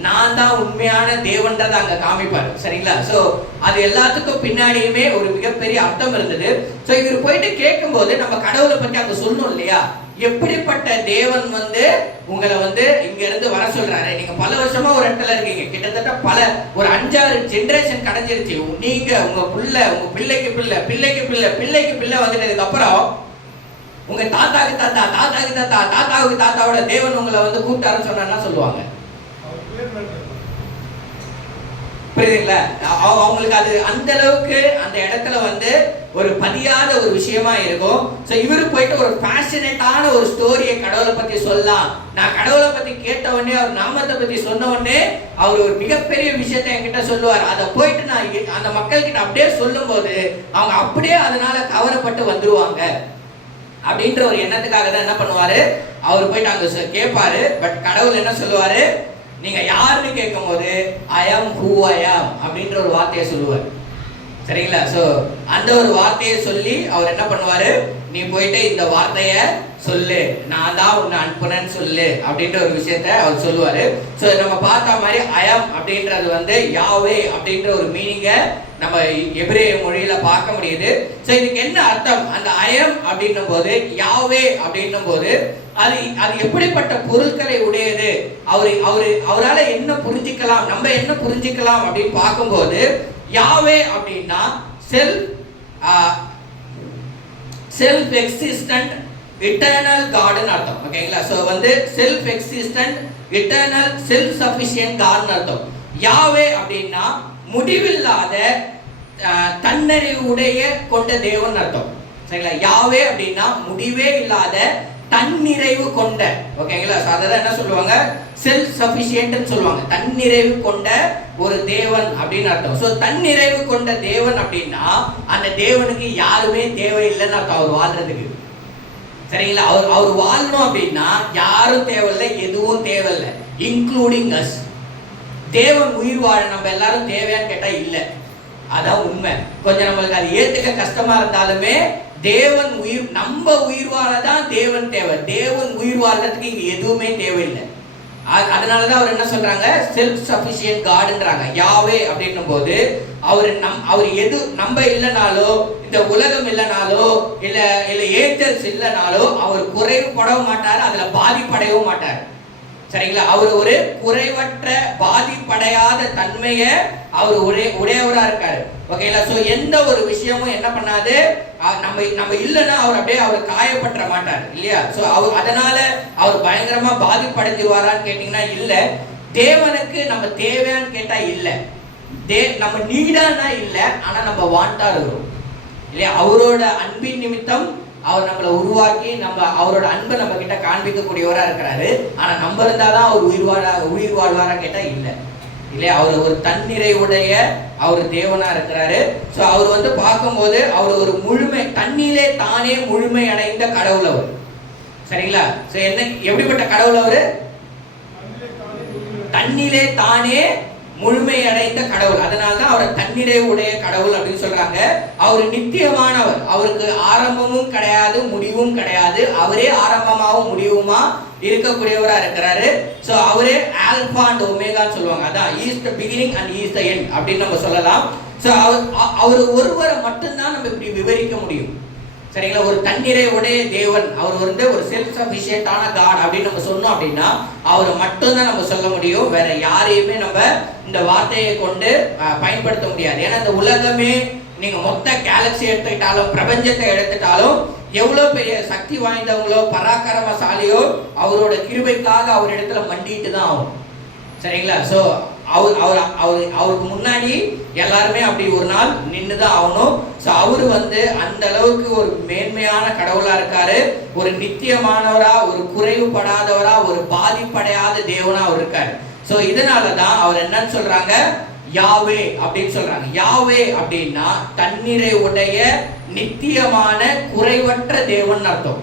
நான் தான் உண்மையான தேவன்றதை அங்க காமிப்பார். சரிங்களா? சோ அது எல்லாத்துக்கும் பின்னாடியுமே ஒரு மிகப்பெரிய அர்த்தம் இருந்தது. சோ இவர் போயிட்டு கேட்கும்போது நம்ம கடவுளை பத்தி அங்க சொல்லணும் இல்லையா, எப்படிப்பட்ட தேவன் உங்களை இங்க இருந்து வர சொல்றாரு. நீங்க பல வருஷமா ஒரு இடத்துல இருக்கீங்க, கிட்டத்தட்ட ஒரு 5-6 ஜெனரேஷன் கடந்துருச்சு. நீங்க உங்க பிள்ளைக்கு பிள்ளை பிள்ளைக்கு பிள்ளை பிள்ளைக்கு பிள்ளை வந்துட்டதுக்கு அப்புறம் உங்க தாத்தாவுக்கு தாத்தா தாத்தாவுக்கு தாத்தா தாத்தாவுக்கு தாத்தாவோட தேவன் உங்களை கூப்பிட்டாருன்னு சொன்னா சொல்லுவாங்க. புரியுதுங்களா? அவங்களுக்கு அது அந்த அளவுக்கு அந்த இடத்துல ஒரு பதியாத ஒரு விஷயமா இருக்கும். சோ இவரு போயிட்டு ஒரு பேஷனேட்டான ஒரு ஸ்டோரியை கடவுளை பத்தி சொல்லலாம். நான் கடவுளை பத்தி கேட்ட உடனே, அவர் நாமத்தை பத்தி சொன்ன உடனே அவர் ஒரு மிகப்பெரிய விஷயத்தை என்கிட்ட சொல்லுவார். அதை போயிட்டு நான் அந்த மக்கள் கிட்ட அப்படியே சொல்லும் போது அவங்க அப்படியே அதனால கவரப்பட்டு வந்துருவாங்க அப்படின்ற ஒரு எண்ணத்துக்காக தான் என்ன பண்ணுவாரு, அவர் போயிட்டு அங்க கேட்பாரு. பட் கடவுள் என்ன சொல்லுவாரு, நீங்க யாருன்னு கேட்கும் போது ஐ ஆம் ஹூ ஐ ஆம் அப்படின்ற ஒரு வார்த்தையை சொல்லுவார். சரிங்களா? சோ அந்த ஒரு வார்த்தையை சொல்லி அவர் என்ன பண்ணுவாரு, நீ போயிட்டு இந்த வார்த்தைய சொல்லு, நான் தான் உன்னை அனுப்புனேன்னு சொல்லு அப்படின்ற ஒரு விஷயத்த அவர் சொல்லுவாரு. சோ நம்ம பார்த்த மாதிரி ஐ ஆம் அப்படின்றது யாவே அப்படின்ற ஒரு மீனிங்க நம்ம எபிரேய மொழியில பார்க்க முடியுது. சோ இதுக்கு என்ன அர்த்தம், அந்த ஐ ஆம் அப்படின்னும் போது யாவே அப்படின்னும் போது அது எப்படிப்பட்ட பொருட்களை உடையது, அவரால என்ன புரிஞ்சிக்கலாம், நம்ம என்ன புரிஞ்சிக்கலாம் அப்படின்னு பார்க்கும்போது யாவே அப்படின்னா செல்ஃப் எக்ஸிஸ்டன்ட் இட்டர்னல் காட்னு அர்த்தம். ஓகேங்களா? So self existent eternal self sufficient காட்னு அர்த்தம். யாவே அப்படின்னா முடிவில்லாத தன்னறிவுடைய கொண்ட தேவன் அர்த்தம். சரிங்களா? யாவே அப்படின்னா முடிவே இல்லாத தன்னிறைவு கொண்ட. ஓகேங்களா? அதான் என்ன சொல்லுவாங்க, செல்ஃப் சஃபிஷியன்ட்னு சொல்லுவாங்க. தன்னிறைவு கொண்ட ஒரு தேவன் அப்படின்னு அர்த்தம். சோ தன்னிறைவு கொண்ட தேவன் அப்படின்னா அந்த தேவனுக்கு யாருமே தேவையில்லைன்னு அர்த்தம் அவர் வாழ்றதுக்கு. சரிங்களா? அவர் வாழணும் அப்படின்னா யாரும் தேவையில்லை, எதுவும் தேவையில்லை, இன்க்ளூடிங் அஸ். தேவன் உயிர் வாழ நம்ம எல்லாரும் தேவையான்னு கேட்டா இல்லை, அதான் உண்மை. கொஞ்சம் நம்மளுக்கு அது ஏத்துக்க கஷ்டமா இருந்தாலுமே தேவன் நம்ம உயிர் வாழதான் தேவன் தேவை. தேவன் உயிர் வாழ்றதுக்கு இங்க எதுவுமே தேவையில்லை. அதனாலதான் அவர் என்ன சொல்றாங்க, செல்ஃப் சஃபிஷியன்ட் காட்ன்றாங்க. யாவே அப்படின்னும் போது அவர் எது நம்ம இல்லைனாலோ, இந்த உலகம் இல்லைனாலோ, இல்ல ஏஞ்சல்ஸ் இல்லைனாலோ அவர் குறைவுபடவும் மாட்டார், அதுல பாதிப்படையவும் மாட்டார். சரிங்களா? அவர் ஒரு குறைவற்ற பாதிப்படையாத தன்மையை அவர் உடையவரா இருக்காரு. ஓகேங்களா? சோ எந்த ஒரு விஷயமும் என்ன பண்ணாது, நம்ம இல்லைன்னா அவர் காயப்பற்ற மாட்டார் இல்லையா? சோ அதனால அவர் பயங்கரமா பாதிப்படைஞ்சிருவாரான்னு கேட்டீங்கன்னா இல்ல. தேவனுக்கு நம்ம தேவையான்னு கேட்டா இல்ல, நம்ம நீடானா இல்ல, ஆனா நம்ம வாண்டா இருக்கிறோம் இல்லையா? அவரோட அன்பின் நிமித்தம் அவர் நம்மளை உருவாக்கி அவரோட அன்பை நம்ம கிட்ட காண்பிக்கக்கூடியவரா இருக்கிறாரு. ஆனா நம்ம இருந்தாதான் அவர் உயிர் வாழ்வாரா கேட்டா இல்ல இல்லையா? அவர் ஒரு தன்னிறைவுடைய அவர் தேவனா இருக்கிறாரு. சோ அவர் பார்க்கும்போது அவர் ஒரு முழுமை, தன்னிலே தானே முழுமை அடைந்த கடவுள் அவர். சரிங்களா? சோ எப்படிப்பட்ட கடவுள் அவரு, தன்னிலே தானே முழுமை அடைந்த கடவுள். அதனால்தான் அவரை தன்னிறைவுடைய கடவுள் அப்படின்னு சொல்றாங்க. அவர் நித்தியமானவர், அவருக்கு ஆரம்பமும் கிடையாது முடிவும் கிடையாது, அவரே ஆரம்பமாகவும் முடிவுமா இருக்கக்கூடியவரா இருக்கிறாரு. சோ அவரே ஆல்பா அண்ட் ஒமேகான்னு சொல்லுவாங்க. அதான் is the beginning and is the end அப்படின்னு நம்ம சொல்லலாம். சோ அவர் ஒருவரை மட்டும்தான் நம்ம இப்படி விவரிக்க முடியும். சரிங்களா? ஒரு தன்னிறைவுடைய தேவன், அவர் ஒரு செல்ஃப் சஃபிஷியன்டான காட் அப்படின்னு நம்ம சொன்னோம் அப்படின்னா அவரை மட்டும்தான் நம்ம சொல்ல முடியும். வேற யாரையுமே நம்ம இந்த வார்த்தையை கொண்டு பயன்படுத்த முடியாது. ஏன்னா இந்த உலகமே, நீங்க மொத்த கேலக்சி எடுத்துக்கிட்டாலும், பிரபஞ்சத்தை எடுத்துட்டாலும், எவ்வளவு பெரிய சக்தி வாய்ந்தவங்களோ பராக்கிரமசாலியோ அவரோட கிருபைக்காக அவர் இடத்துல மண்டிட்டு தான் ஆகும். சரிங்களா? சோ அவருக்கு முன்னாடி எல்லாருமே அப்படி ஒரு நாள் நின்றுதான் ஆகணும். சோ அவரு அந்த அளவுக்கு ஒரு மேன்மையான கடவுளா இருக்காரு, ஒரு நித்தியமானவரா, ஒரு குறைவுபடாதவரா, ஒரு பாதிப்படையாத தேவனா அவர் இருக்காரு. சோ இதனாலதான் அவர் என்னன்னு சொல்றாங்க, யாவே அப்படின்னு சொல்றாங்க. யாவே அப்படின்னா தன்னிறைவுடைய நித்தியமான குறைவற்ற தேவன் அர்த்தம்.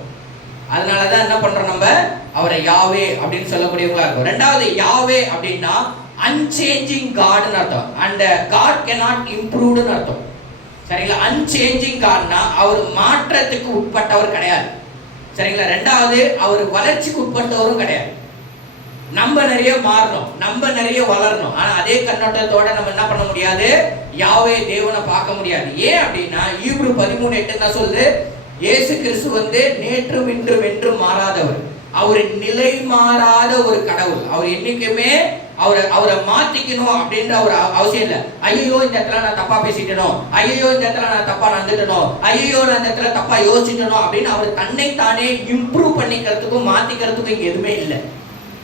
அதனாலதான் என்ன பண்றோம், நம்ம அவரை யாவே அப்படின்னு சொல்லக்கூடியவங்களா இருக்கும். ரெண்டாவது, யாவே அப்படின்னா அன்சேஞ்சிங் காட்னு அர்த்தம். அண்ட் காட் கேனாட் இம்ப்ரூவ்டுன்னு அர்த்தம். சரிங்களா? அன்சேஞ்சிங் காட்னா அவர் மாற்றத்துக்கு உட்பட்டவர் கிடையாது. சரிங்களா? ரெண்டாவது, அவர் வளர்ச்சிக்கு உட்பட்டவரும் கிடையாது. நம்ம நிறைய மாறணும், நம்ம நிறைய வளரணும். ஆனா அதே கண்ணோட்டத்தோட நம்ம என்ன பண்ண முடியாது, யாவே தேவனை பார்க்க முடியாது. ஏன் அப்படின்னா ஈப்ரு 13:8 என்ன சொல்லுது, இயேசு கிறிஸ்து நேற்றும் இன்றும் என்றும் மாறாதவர். அவர் நிலை மாறாத ஒரு கடவுள். அவர் என்னைக்குமே அவரை மாத்திக்கணும் அப்படின்ற ஒரு அவசியம் இல்லை. ஐயோ இந்த இடத்துல நான் தப்பா பேசிட்டனோ, ஐயோ இந்த இடத்துல நான் தப்பா நடந்துட்டனோ, ஐயோ நான் இந்த இடத்துல தப்பா யோசிச்சிட்டனோ அப்படின்னு அவர் தன்னை தானே இம்ப்ரூவ் பண்ணிக்கிறதுக்கும் மாத்திக்கிறதுக்கும் இங்க எதுவுமே இல்லை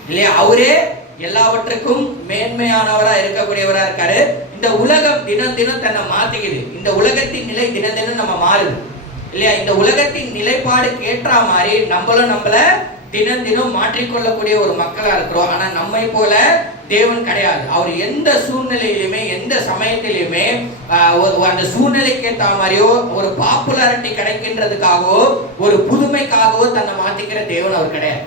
இல்லையா. அவரே எல்லாவற்றுக்கும் மேன்மையானவரா இருக்கக்கூடியவரா இருக்காரு. இந்த உலகம் தினம் தினம் தன்னை மாத்திக்குது. இந்த உலகத்தின் நிலை தினம் தினம் நம்ம மாறுது இல்லையா. இந்த உலகத்தின் நிலைப்பாடு கேட்ட மாதிரி நம்மள தினம் தினம் மாற்றிக்கொள்ளக்கூடிய ஒரு மக்களா இருக்கிறோம். ஆனா நம்மை போல தேவன் கிடையாது. அவர் எந்த சூழ்நிலையிலுமே எந்த சமயத்திலுமே அந்த சூழ்நிலைக்கு ஏற்ற மாதிரியோ ஒரு பாப்புலாரிட்டி கிடைக்கின்றதுக்காகவோ ஒரு புதுமைக்காகவோ தன்னை மாத்திக்கிற தேவன் அவர் கிடையாது.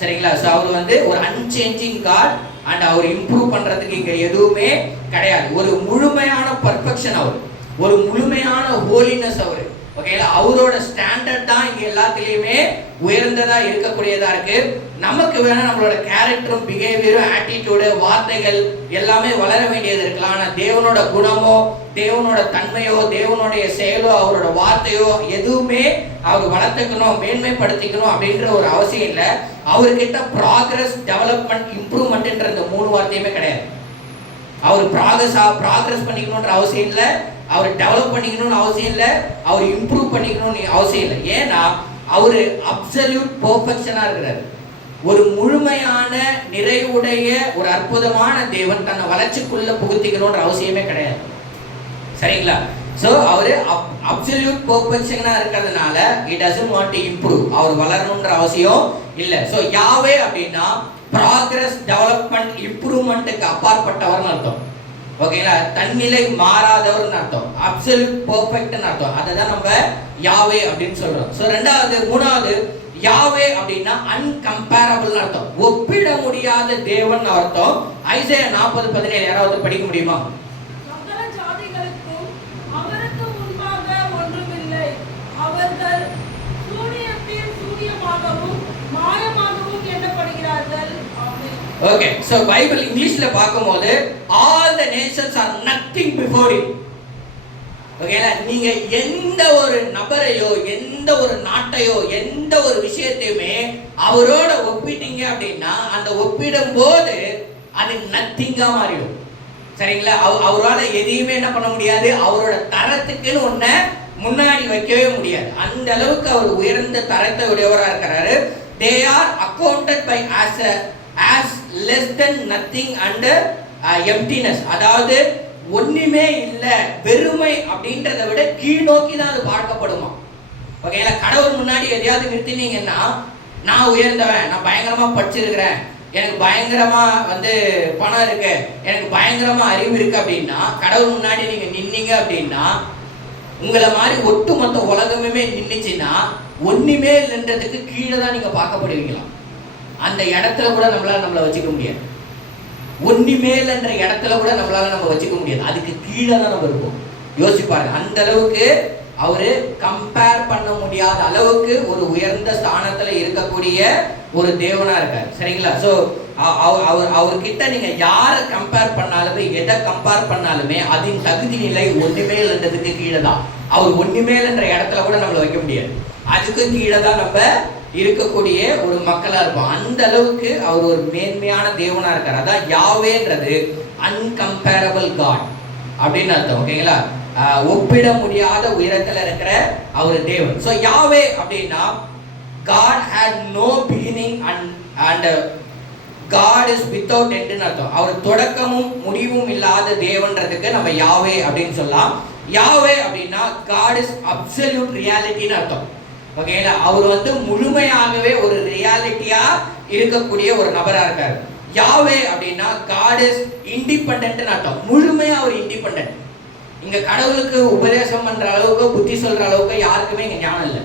சரிங்களா. ஸோ அவர் ஒரு அன்சேஞ்சிங் காட் அண்ட் அவர் இம்ப்ரூவ் பண்றதுக்கு இங்க எதுவுமே கிடையாது. ஒரு முழுமையான பர்ஃபெக்ஷன் அவர், ஒரு முழுமையான ஹோலினஸ் அவர். ஓகேங்களா. அவரோட ஸ்டாண்டர்ட் தான் இங்க எல்லாத்துலயுமே உயர்ந்ததா இருக்கக்கூடியதா இருக்கு. நமக்கு வேணா நம்மளோட கேரக்டரும் பிஹேவியரும் ஆட்டிடியூடு வார்த்தைகள் எல்லாமே வளர வேண்டியது இருக்கலாம். ஆனா தேவனோட குணமோ தேவனோட தன்மையோ தேவனுடைய செயலோ அவரோட வார்த்தையோ எதுவுமே அவர் வளர்த்துக்கணும் மேன்மைப்படுத்திக்கணும் அப்படின்ற ஒரு அவசியம் இல்லை. அவர்கிட்ட ப்ராக்ரஸ் டெவலப்மெண்ட் இம்ப்ரூவ்மெண்ட்ன்ற இந்த 3 வார்த்தையுமே கிடையாது. அவர் ப்ராக்ரஸ் பண்ணிக்கணுன்ற அவசியம் இல்லை, அவர் டெவலப் பண்ணிக்கணும்னு அவசியம் இல்லை, அவர் இம்ப்ரூவ் பண்ணிக்கணும்னு அவசியம் இல்லை. ஏன்னா அவர் அப்சல்யூட் பெர்ஃபெக்ஷனா இருக்கிறார். ஒரு முழுமையான நிறைவுடைய ஒரு அற்புதமான தேவன் தன்னை வளர்ச்சிக்குள்ள புகுத்திக்கணும்ன்ற அவசியமே கிடையாது. சரிங்களா. ஸோ அவர் அப்சல்யூட் பெர்ஃபெக்ஷனா இருக்கிறதுனால he doesn't want to improve. அவர் வளரணும்ன்ற அவசியம் இல்லை. ஸோ யாவே அப்படின்னா ப்ராக்ரஸ் டெவலப்மெண்ட் இம்ப்ரூவ்மெண்ட்டுக்கு அப்பாற்பட்டவர்னு அர்த்தம். ஓகேங்களா. தன்னிலை மாறாதவர்னு அர்த்தம், அப்சல்யூட் பெர்ஃபெக்ட்னு அர்த்தம். அதை தான் நம்ம யாவே அப்படின்னு சொல்றோம். ஸோ மூணாவது யாவே அப்படின்னா அன்கம்பேரபிள் அர்த்தம், ஒப்பிட முடியாத தேவன் அர்த்தம். ஐசையா 40:17 யாராவது படிக்க முடியுமா? Okay, so Bible Englishல பாக்கும்போது all the nations are nothing before him. ஓகேங்களா. நீங்க எந்த ஒரு நபரையோ எந்த ஒரு நாட்டையோ எந்த ஒரு விஷயத்தையுமே அவரோட ஒப்பிட்டீங்க அப்படின்னா அந்த ஒப்பிடும் போது அது நத்திங்கா மாறிடும். சரிங்களா. அவரால் எதையுமே என்ன பண்ண முடியாது, அவரோட தரத்துக்குன்னு ஒன்ன முன்னாடி வைக்கவே முடியாது. அந்த அளவுக்கு அவர் உயர்ந்த தரத்தை உடையவரா இருக்கிறாரு. They are accounted by as less than nothing and emptiness. அதாவது ஒண்ணுமே இல்ல வெறுமை அப்படின்றத விட கீழ் நோக்கி தான் அது பார்க்கப்படுமா. ஓகேங்களா. கடவுள் முன்னாடி எதையாவது நிறுத்தினீங்கன்னா நான் உயர்ந்தவன், நான் பயங்கரமா படிச்சிருக்கிறேன், எனக்கு பயங்கரமா பணம் இருக்கு, எனக்கு பயங்கரமா அறிவு இருக்கு அப்படின்னா கடவுள் முன்னாடி நீங்க நின்னீங்க அப்படின்னா உங்களை மாதிரி ஒட்டுமொத்த உலகமே நின்னுச்சுன்னா ஒண்ணுமே இல்லைன்றதுக்கு கீழே தான் நீங்க பார்க்கப்படுவீங்களா. அந்த இடத்துல கூட நம்மளை வச்சுக்க முடியாது. ஒன்னிமேல்ன்ற இடத்துல கூட நம்ம வச்சுக்க முடியாது. அதுக்கு கீழே தான் நம்ம இருப்போம். யோசிப்பாரு. அந்த அளவுக்கு அவரு கம்பேர் பண்ண முடியாத அளவுக்கு ஒரு உயர்ந்த ஸ்தானத்துல இருக்கக்கூடிய ஒரு தேவனா இருக்காரு. சரிங்களா. ஸோ அவர்கிட்ட நீங்க யாரை கம்பேர் பண்ணாலுமே எதை கம்பேர் பண்ணாலுமே அதன் தகுதி நிலை ஒன்றுமேல்ன்றதுக்கு கீழே தான். அவர் ஒன்றுமேல்ன்ற இடத்துல கூட நம்மளை வைக்க முடியாது. அதுக்கு கீழே தான் நம்ம இருக்கக்கூடிய ஒரு மக்களா இருப்போம். அந்த அளவுக்கு அவர் ஒரு மேன்மையான தேவனா இருக்கார். அதான் யாவேன்றது அன்கம்பேரபிள் காட் அப்படின்னு அர்த்தம். ஓகேங்களா. ஒப்பிட முடியாத உயரத்துல இருக்கிற அவர் தேவன். ஸோ யாவே அப்படின்னா God had no beginning and God is without end ன்னு அர்த்தம். அவர் தொடக்கமும் முடிவும் இல்லாத தேவன்றதுக்கு நம்ம யாவே அப்படின்னு சொல்லலாம். யாவே அப்படின்னா God is absolute reality ன்னு அர்த்தம். ஓகேங்களா. அவர் முழுமையாகவே ஒரு ரியாலிட்டியா இருக்கக்கூடிய ஒரு நபரா இருக்காரு. யாவே அப்படின்னா God is independent ன்னு அர்த்தம். முழுமையா அவர் இண்டிபெண்டன்ட். இங்க கடவுளுக்கு உபதேசம் பண்ற அளவுக்கு புத்தி சொல்ற அளவுக்கு யாருக்குமே இங்க ஞானம் இல்லை.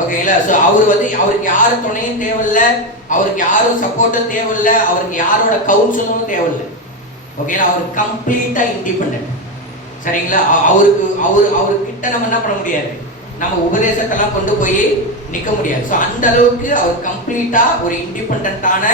ஓகேங்களா. ஸோ அவருக்கு யாரும் துணையும் தேவையில்லை, அவருக்கு யாரும் சப்போர்ட்டும் தேவையில்லை, அவருக்கு யாரோட கவுன்சிலும் தேவையில்லை. ஓகேங்களா. அவர் கம்ப்ளீட்டா இண்டிபெண்டன்ட். சரிங்களா. அவர்கிட்ட நம்ம என்ன பண்ண முடியாது, நம்ம உபதேசத்தெல்லாம் கொண்டு போய் நிற்க முடியாது. ஸோ அந்த அளவுக்கு அவர் கம்ப்ளீட்டா ஒரு இண்டிபெண்டான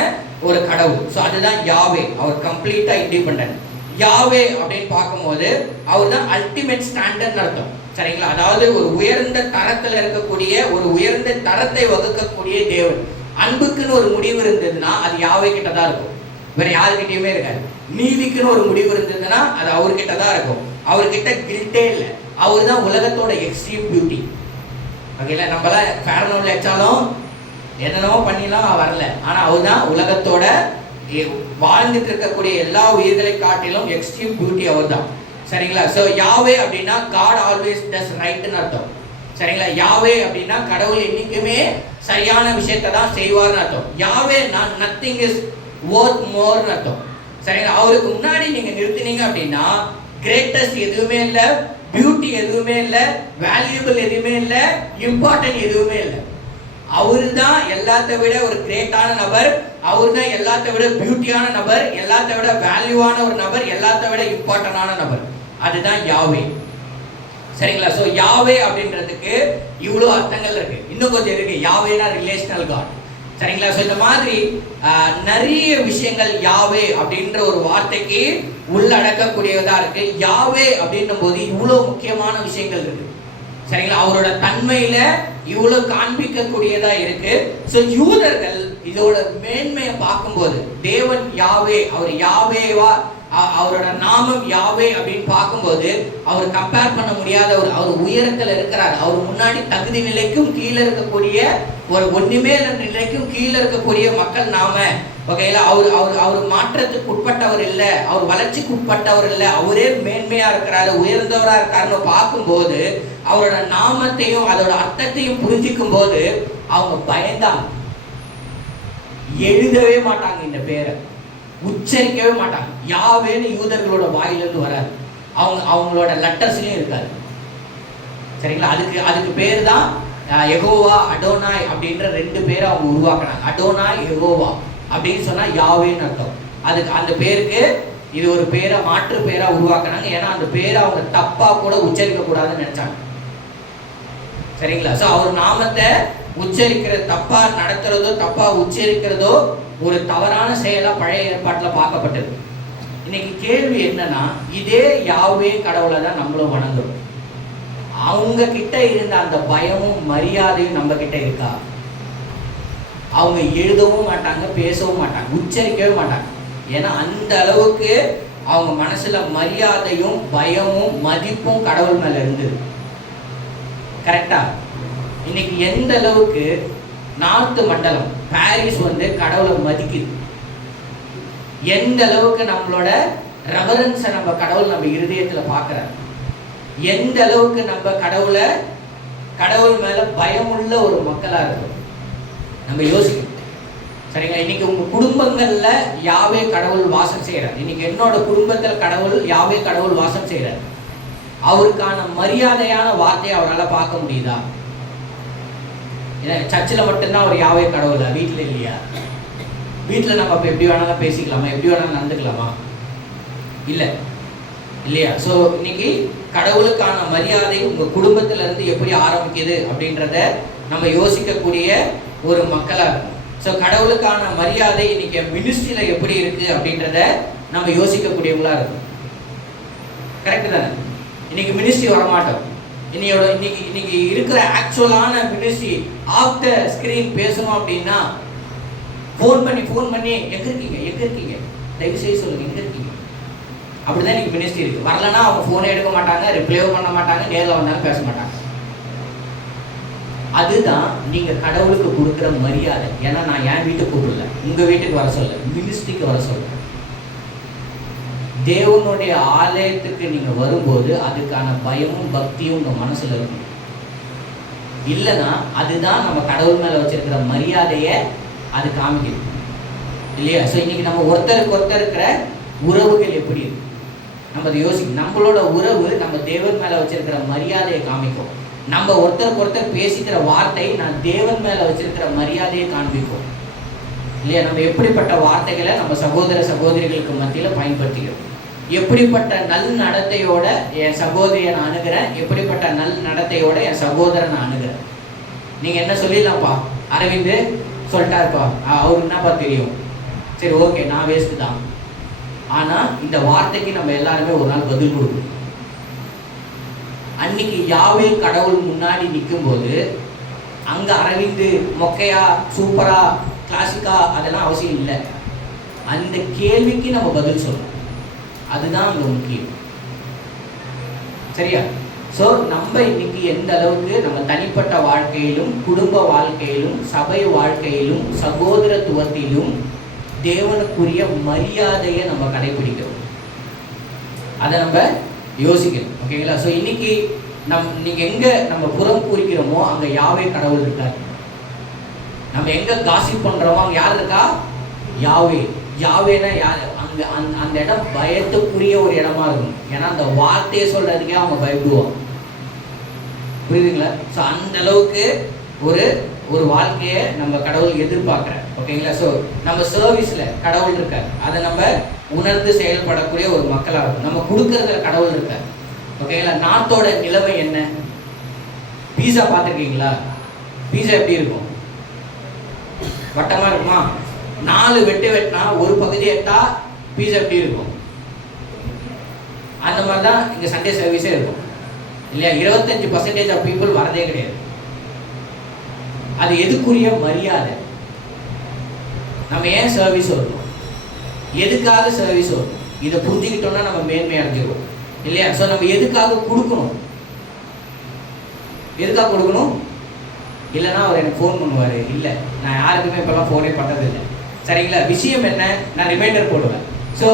ஒரு கடவுள். ஸோ அதுதான் யாவே, அவர் கம்ப்ளீட்டா இண்டிபெண்டன்ட். யாவே அப்படின்னு பார்க்கும்போது அவர் தான் அல்டிமேட் ஸ்டாண்டர்ட் அர்த்தம். சரிங்களா? அதாவது ஒரு உயர்ந்த தரத்தில் இருக்கக்கூடிய, ஒரு உயர்ந்த தரத்தை வகுக்கக்கூடிய தேவன். அன்புக்குன்னு ஒரு முடிவு இருந்ததுன்னா அது யாவே கிட்ட தான் இருக்கும், வேற யாருக்கிட்டையுமே இருக்காது. நீதிக்குன்னு ஒரு முடிவு இருந்ததுன்னா அது அவர்கிட்ட தான் இருக்கும். அவர்கிட்ட கில்ட்டே இல்லை. அவர் தான் உலகத்தோட எக்ஸ்ட்ரீம் பியூட்டி. ஓகேல, நம்மளாம் ஃபேரனோவில் வச்சாலும் என்னென்னமோ பண்ணிலாம் வரல. ஆனால் அவர் தான் உலகத்தோட வாழ்ந்துட்டு இருக்கக்கூடிய எல்லா உயிர்களை காட்டிலும் எக்ஸ்ட்ரீம் பியூட்டி அவர் தான். சரிங்களா? ஸோ யாவே அப்படின்னா காட் ஆல்வேஸ் டஸ் ரைட்னு அர்த்தம். சரிங்களா? யாவே அப்படின்னா கடவுள் என்னைக்குமே சரியான விஷயத்தை தான் செய்வார்னு அர்த்தம். யாவே நத்திங் இஸ் worth moreன்னு அர்த்தம். சரிங்களா? அவருக்கு முன்னாடி நீங்க நிறுத்தினீங்க அப்படின்னா கிரேட்டஸ்ட் எதுவுமே இல்லை, பியூட்டி எதுவுமே இல்லை, வேல்யூபிள் எதுவுமே இல்லை, இம்பார்ட்டன்ட் எதுவுமே இல்லை. அவரு தான் எல்லாத்த விட ஒரு கிரேட்டான நபர், அவரு தான் எல்லாத்த விட பியூட்டியான நபர், எல்லாத்த விட வேல்யூவான ஒரு நபர், எல்லாத்த விட இம்பார்ட்டன்டான நபர். அதுதான் யாவே. சரிங்களா? ஸோ யாவே அப்படின்றதுக்கு இவ்வளோ அர்த்தங்கள் இருக்கு. இன்னும் கொஞ்சம் இருக்கு. யாவேனா ரிலேஷனல் காட். சரிங்களா? ஸோ இந்த மாதிரி நிறைய விஷயங்கள் யாவே அப்படின்ற ஒரு வார்த்தைக்கு உள்ளடக்கக்கூடியதா இருக்கு. யாவே அப்படின்னும் போது இவ்வளோ முக்கியமான விஷயங்கள் இருக்கு. சரிங்களா? அவரோட தன்மையில இவ்வளோ காண்பிக்கக்கூடியதா இருக்கு. ஸோ யூதர்கள் இதோட மேன்மையை பார்க்கும்போது தேவன் யாவே, அவர் யாவேவா, அவரோட நாமம் யாவே அப்படின்னு பார்க்கும்போது அவர் கம்பேர் பண்ண முடியாத அவர் உயரத்தில் இருக்கிறார். அவர் முன்னாடி தகுதி நிலைக்கும் கீழே இருக்கக்கூடிய ஒரு ஒண்ணுமே நிலைக்கும் கீழே இருக்கக்கூடிய மக்கள் நாம. வகையில அவர் மாற்றத்துக்கு உட்பட்டவர் இல்லை, அவர் வளர்ச்சிக்கு உட்பட்டவர் இல்லை, அவரே மேன்மையா இருக்கிறாரு, உயர்ந்தவரா இருக்காருன்னு பார்க்கும்போது அவரோட நாமத்தையும் அதோட அர்த்தத்தையும் புரிஞ்சிக்கும் போது அவங்க பயந்தாங்க. எழுதவே மாட்டாங்க, இந்த பேரை உச்சரிக்கவே மாட்டாங்க. யாவேன்னு யூதர்களோட வாயிலிருந்து வராது, அவங்களோட லெட்டர்ஸ்லயும் இருக்காது. சரிங்களா? அதுக்கு பேர் தான் யெகோவா, அடோனாய் அப்படின்ற ரெண்டு பேரை அவங்க உருவாக்குனாங்க. அடோனாய், யெகோவா அப்படின்னு சொன்னா யாவேன்னு அர்த்தம். அதுக்கு அந்த பேருக்கு இது ஒரு பேரை மாற்று பேரா உருவாக்குனாங்க. ஏன்னா அந்த பேரை அவங்க தப்பா கூட உச்சரிக்க கூடாதுன்னு நினைச்சாங்க. சரிங்களா? ஸோ அவர் நாமத்தை உச்சரிக்கிறது, தப்பா நடத்துறதோ தப்பா உச்சரிக்கிறதோ ஒரு தவறான செயலா பழைய ஏற்பாட்டில் பார்க்கப்பட்டது. இன்னைக்கு கேள்வி என்னன்னா, இதே யாவே கடவுளை தான் நம்மளும் வணங்குறோம். அவங்க கிட்ட இருந்த அந்த பயமும் மரியாதையும் நம்ம கிட்ட இருக்கா? அவங்க எழுதவும் மாட்டாங்க, பேசவும் மாட்டாங்க, உச்சரிக்கவே மாட்டாங்க. ஏன்னா அந்த அளவுக்கு அவங்க மனசுல மரியாதையும் பயமும் மதிப்பும் கடவுள் மேல இருந்தது. கரெக்டா? இன்னைக்கு எந்த அளவுக்கு நார்த் மண்டலம் பாரிஸ் கடவுளை மதிக்குது, எந்த அளவுக்கு நம்மளோட ரெவரன்ஸை நம்ம கடவுள் நம்ம இருதயத்துல பார்க்கிறார், எந்த அளவுக்கு நம்ம கடவுள் மேல பயமுள்ள ஒரு மக்களா இருக்கும் நம்ம யோசிக்கணும். சரிங்களா? இன்னைக்கு உங்க குடும்பங்கள்ல யாவே கடவுள் வாசம் செய்யறார். இன்னைக்கு என்னோட குடும்பத்தில் யாவே கடவுள் வாசம் செய்யறார். அவருக்கான மரியாதையான வார்த்தையை அவரால் பார்க்க முடியுதா? சர்ச்சில் மட்டும்தான் அவர் யாவே கடவுளா? வீட்டில் இல்லையா? வீட்டில் நம்ம இப்போ எப்படி வேணாலும் பேசிக்கலாமா, எப்படி வேணாலும் நடந்துக்கலாமா? இல்லை இல்லையா? ஸோ இன்னைக்கு கடவுளுக்கான மரியாதை உங்கள் குடும்பத்துல இருந்து எப்படி ஆரம்பிக்குது அப்படின்றத நம்ம யோசிக்கக்கூடிய ஒரு மக்களாக இருக்கும். ஸோ கடவுளுக்கான மரியாதை இன்னைக்கு மினிஸ்ட்ரியில் எப்படி இருக்கு அப்படின்றத நம்ம யோசிக்கக்கூடியவங்களா இருக்கும். கரெக்டு தானே? இன்னைக்கு மினிஸ்ட்ரி வரமாட்டோம். இன்னைக்கு இருக்கிற ஆக்சுவலான மினிஸ்ட்ரி ஆஃப் த ஸ்கிரீன் பேசணும் அப்படின்னா ஃபோன் பண்ணி எங்க இருக்கீங்க தயவு செய்து சொல்லுங்க, எங்க இருக்கீங்க? அப்படிதான் இன்னைக்கு மினிஸ்ட்ரி இருக்கு. வரலன்னா அவங்க ஃபோனே எடுக்க மாட்டாங்க, ரிப்ளைவும் பண்ண மாட்டாங்க, நேரில் வந்தாலும் பேச மாட்டாங்க. அதுதான் நீங்க கடவுளுக்கு கொடுக்குற மரியாதை. ஏன்னா நான் என் வீட்டுக்கு கூப்பிடல, உங்க வீட்டுக்கு வர சொல்ல, மினிஸ்ட்ரிக்கு வர சொல்ல. தேவனுடைய ஆலயத்துக்கு நீங்க வரும்போது அதுக்கான பயமும் பக்தியும் உங்க மனசுல இருக்கும். இல்லைன்னா அதுதான் நம்ம கடவுள் மேல வச்சிருக்கிற மரியாதையை அது காமிக்குது இல்லையா? ஸோ இன்னைக்கு நம்ம ஒருத்தருக்கு ஒருத்தர் இருக்கிற உறவுகள் எப்படி இருக்கு நம்ம அதை யோசிக்கணும். நம்மளோட உறவு நம்ம தேவன் மேல வச்சிருக்கிற மரியாதையை காமிக்கும். நம்ம ஒருத்தருக்கு ஒருத்தர் பேசிக்கிற வார்த்தை நான் தேவன் மேல வச்சிருக்கிற மரியாதையை காண்பிக்கும் இல்லையா? நம்ம எப்படிப்பட்ட வார்த்தைகளை நம்ம சகோதர சகோதரிகளுக்கு மத்தியில பயன்படுத்திக்கிறோம். எப்படிப்பட்ட நல் நடத்தையோட என் சகோதரியை நான் அணுகிறேன், எப்படிப்பட்ட நல் நடத்தையோட என் சகோதரன் நான் அணுகிறேன். நீங்கள் என்ன சொல்லிடலாம்ப்பா, அரவிந்த் சொல்லிட்டாருப்பா, அவருக்கு என்னப்பா தெரியும், சரி ஓகே நான் வேஸ்ட்டு தான். ஆனால் இந்த வார்த்தைக்கு நம்ம எல்லாருமே ஒரு நாள் பதில் கொடுக்கணும். அன்னைக்கு யாவே கடவுள் முன்னாடி நிற்கும்போது அங்கே அரவிந்த் மொக்கையா சூப்பரா கிளாசிக்கா அதெல்லாம் அவசியம் இல்லை. அந்த கேள்விக்கு நம்ம பதில் சொல்லணும், அதுதான் அங்கே முக்கியம். சரியா? ஸோ நம்ம இன்னைக்கு எந்த அளவுக்கு நம்ம தனிப்பட்ட வாழ்க்கையிலும் குடும்ப வாழ்க்கையிலும் சபை வாழ்க்கையிலும் சகோதரத்துவத்திலும் தேவனுக்குரிய மரியாதையை நம்ம கடைபிடிக்கிறோம், அதை நம்ம யோசிக்கணும். ஓகேங்களா? ஸோ இன்னைக்கு நீங்கள் எங்கே நம்ம புறம் கூறிக்கிறோமோ அங்கே யாவே கடவுள் இருக்கார். நம்ம எங்கே காசிப் பண்ணுறோமோ அங்கே யார் இருக்கா? யாவே. யாவேனா யார்? அங்கே அந்த இடம் பயத்துக்குரிய ஒரு இடமா இருக்கும். ஏன்னா அந்த வார்த்தையை சொல்கிறதுக்கே அவங்க பயப்படுவாங்க. புரியுதுங்களா? ஸோ அந்த அளவுக்கு ஒரு வாழ்க்கையை நம்ம கடவுள் எதிர்பார்க்குறேன். ஓகேங்களா? ஸோ நம்ம சர்வீஸில் கடவுள் இருக்கார், அதை நம்ம உணர்ந்து செயல்படக்கூடிய ஒரு மக்களாக இருக்கும். நம்ம கொடுக்கறதுல கடவுள் இருக்கார். ஓகேங்களா? நாட்டோட நிலைமை என்ன? பீஸா பார்த்துருக்கீங்களா? பீஸா எப்படி இருக்கும்? வட்டமாக இருக்குமா? 4 வெட்டினா ஒரு பகுதி எட்டா பீஸா எப்படி இருக்கும்? அந்த மாதிரி தான் இங்கே சண்டே சர்வீஸே இருக்கும் இல்லையா? 25% ஆஃப் பீப்புள் வரதே கிடையாது. அது எதுக்குரிய மரியாதை? நம்ம ஏன் சர்வீஸ் வரணும், எதுக்காக சர்வீஸ் வரணும், இதை புரிஞ்சுக்கிட்டோம்னா நம்ம மேன்மை அடைஞ்சிருவோம் இல்லையா? ஸோ நம்ம எதுக்காக கொடுக்கணும், எதுக்காக கொடுக்கணும்? இல்லைன்னா அவர் எனக்கு ஃபோன் பண்ணுவார், இல்லை நான் யாருக்குமே இப்போல்லாம் ஃபோனே பண்ணுறதில்லை. சரிங்களா? விஷயம் என்ன, நான் ரிமைண்டர் போடுவேன். ஸோ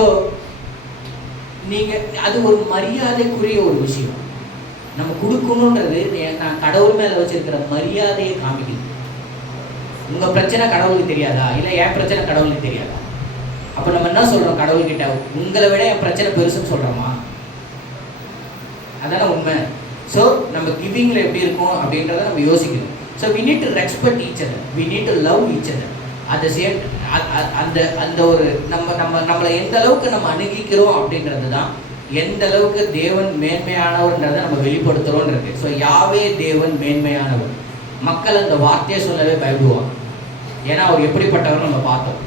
நீங்கள் அது ஒரு மரியாதைக்குரிய ஒரு விஷயம். நம்ம கொடுக்கணுன்றது நான் கடவுள் மேலே வச்சிருக்கிற மரியாதையை காமிக்கணும். உங்கள் பிரச்சனை கடவுளுக்கு தெரியாதா? இல்லை என் பிரச்சனை கடவுளுக்கு தெரியாதா? அப்போ நம்ம என்ன சொல்கிறோம் கடவுள்கிட்ட? உங்களை விட என் பிரச்சனை பெருசுன்னு சொல்கிறோமா? அதான உண்மை. ஸோ நம்ம கிவிங்கில் எப்படி இருக்கும் அப்படின்றத நம்ம யோசிக்கணும். So we need to respect each other, we need to love each other. At the same அந்த ஒரு நம்மளை எந்த அளவுக்கு நம்ம அணுகிக்கிறோம் அப்படின்றது தான் எந்த அளவுக்கு தேவன் மேன்மையானவர்ன்றதை நம்ம வெளிப்படுத்துகிறோன்னு இருக்கு. ஸோ யாவே தேவன் மேன்மையானவர். மக்கள் அந்த வார்த்தையை சொல்லவே பயப்படுவாங்க. ஏன்னா அவர் எப்படிப்பட்டவர் நம்ம பார்த்தோம்.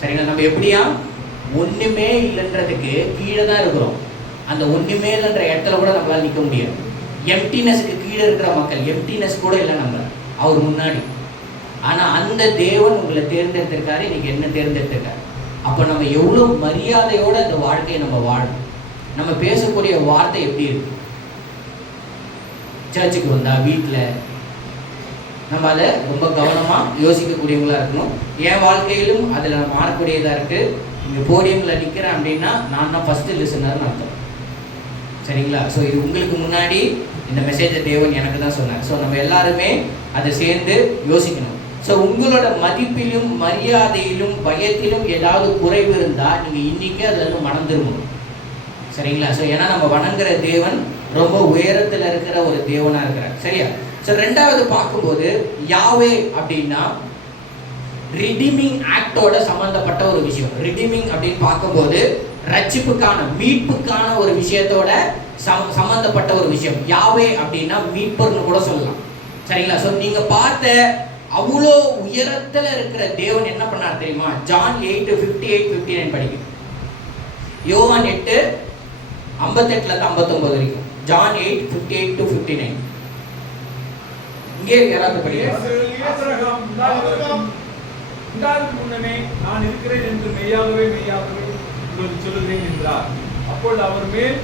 சரிங்களா? நம்ம எப்படியா ஒன்றுமே இல்லைன்றதுக்கு கீழே தான் இருக்கிறோம். அந்த ஒன்றுமே இல்லைன்ற இடத்துல கூட நம்மளால் நிற்க முடியாது. எம்டினஸுக்கு கீழே இருக்கிற மக்கள், எம்டினஸ் கூட இல்லை நம்ம அவர் முன்னாடி. ஆனால் அந்த தேவன் உங்களை தேர்ந்தெடுத்திருக்காரு, இன்னைக்கு என்ன தேர்ந்தெடுத்திருக்காரு. அப்போ நம்ம எவ்வளோ மரியாதையோடு அந்த வாழ்க்கையை நம்ம வாழணும். நம்ம பேசக்கூடிய வார்த்தை எப்படி இருக்கு? சர்ச்சுக்கு வந்தால் வீட்டில் நம்ம அதை ரொம்ப கவனமாக யோசிக்கக்கூடியவங்களாக இருக்கணும். என் வாழ்க்கையிலும் அதில் நான் மாறக்கூடியதாக இருக்குது. இங்கே போடியமில் நிற்கிறேன் அப்படின்னா நான் தான் ஃபஸ்ட்டு லிசனர்னு அர்த்தம். சரிங்களா? ஸோ இது உங்களுக்கு முன்னாடி இந்த மெசேஜை தேவன் எனக்கு தான் சொன்னார். ஸோ நம்ம எல்லாருமே அதை சேர்ந்து யோசிக்கணும். ஸோ உங்களோட மதிப்பிலும் மரியாதையிலும் பயத்திலும் ஏதாவது குறைவு இருந்தால் நீங்கள் இன்றைக்கே அதில் மனம் திரும்பணும். சரிங்களா? ஸோ ஏன்னா நம்ம வணங்குற தேவன் ரொம்ப உயரத்தில் இருக்கிற ஒரு தேவனாக இருக்கிறார். சரியா? ஸோ ரெண்டாவது பார்க்கும்போது யாவே அப்படின்னா ரிடீமிங் ஆக்டோட சம்மந்தப்பட்ட ஒரு விஷயம். ரிடீமிங் அப்படின்னு பார்க்கும்போது ரட்சிப்புக்கான மீட்புக்கான ஒரு விஷயத்தோட சம்மந்தப்பட்ட ஒரு விஷயம். யாவே அப்படின்னா மீட்பர்னு கூட சொல்லலாம். சரிங்களா? ஸோ நீங்கள் பார்த்த அவ்வளோ உயரத்தில் இருக்கிற தேவன் என்ன பண்ணார் தெரியுமா? ஜான் 8:58-59 படிக்கும். யோவான் 8:58-59 வரைக்கும். ஜான் 8:58-59. இங்கே யாராவது படிக்கிறோம். முன்னமே நான் இருக்கிறேன் என்று மெய்யாகவே உங்களுக்கு சொல்லுகிறேன் என்றார். அப்பொழுது அவர் மேல்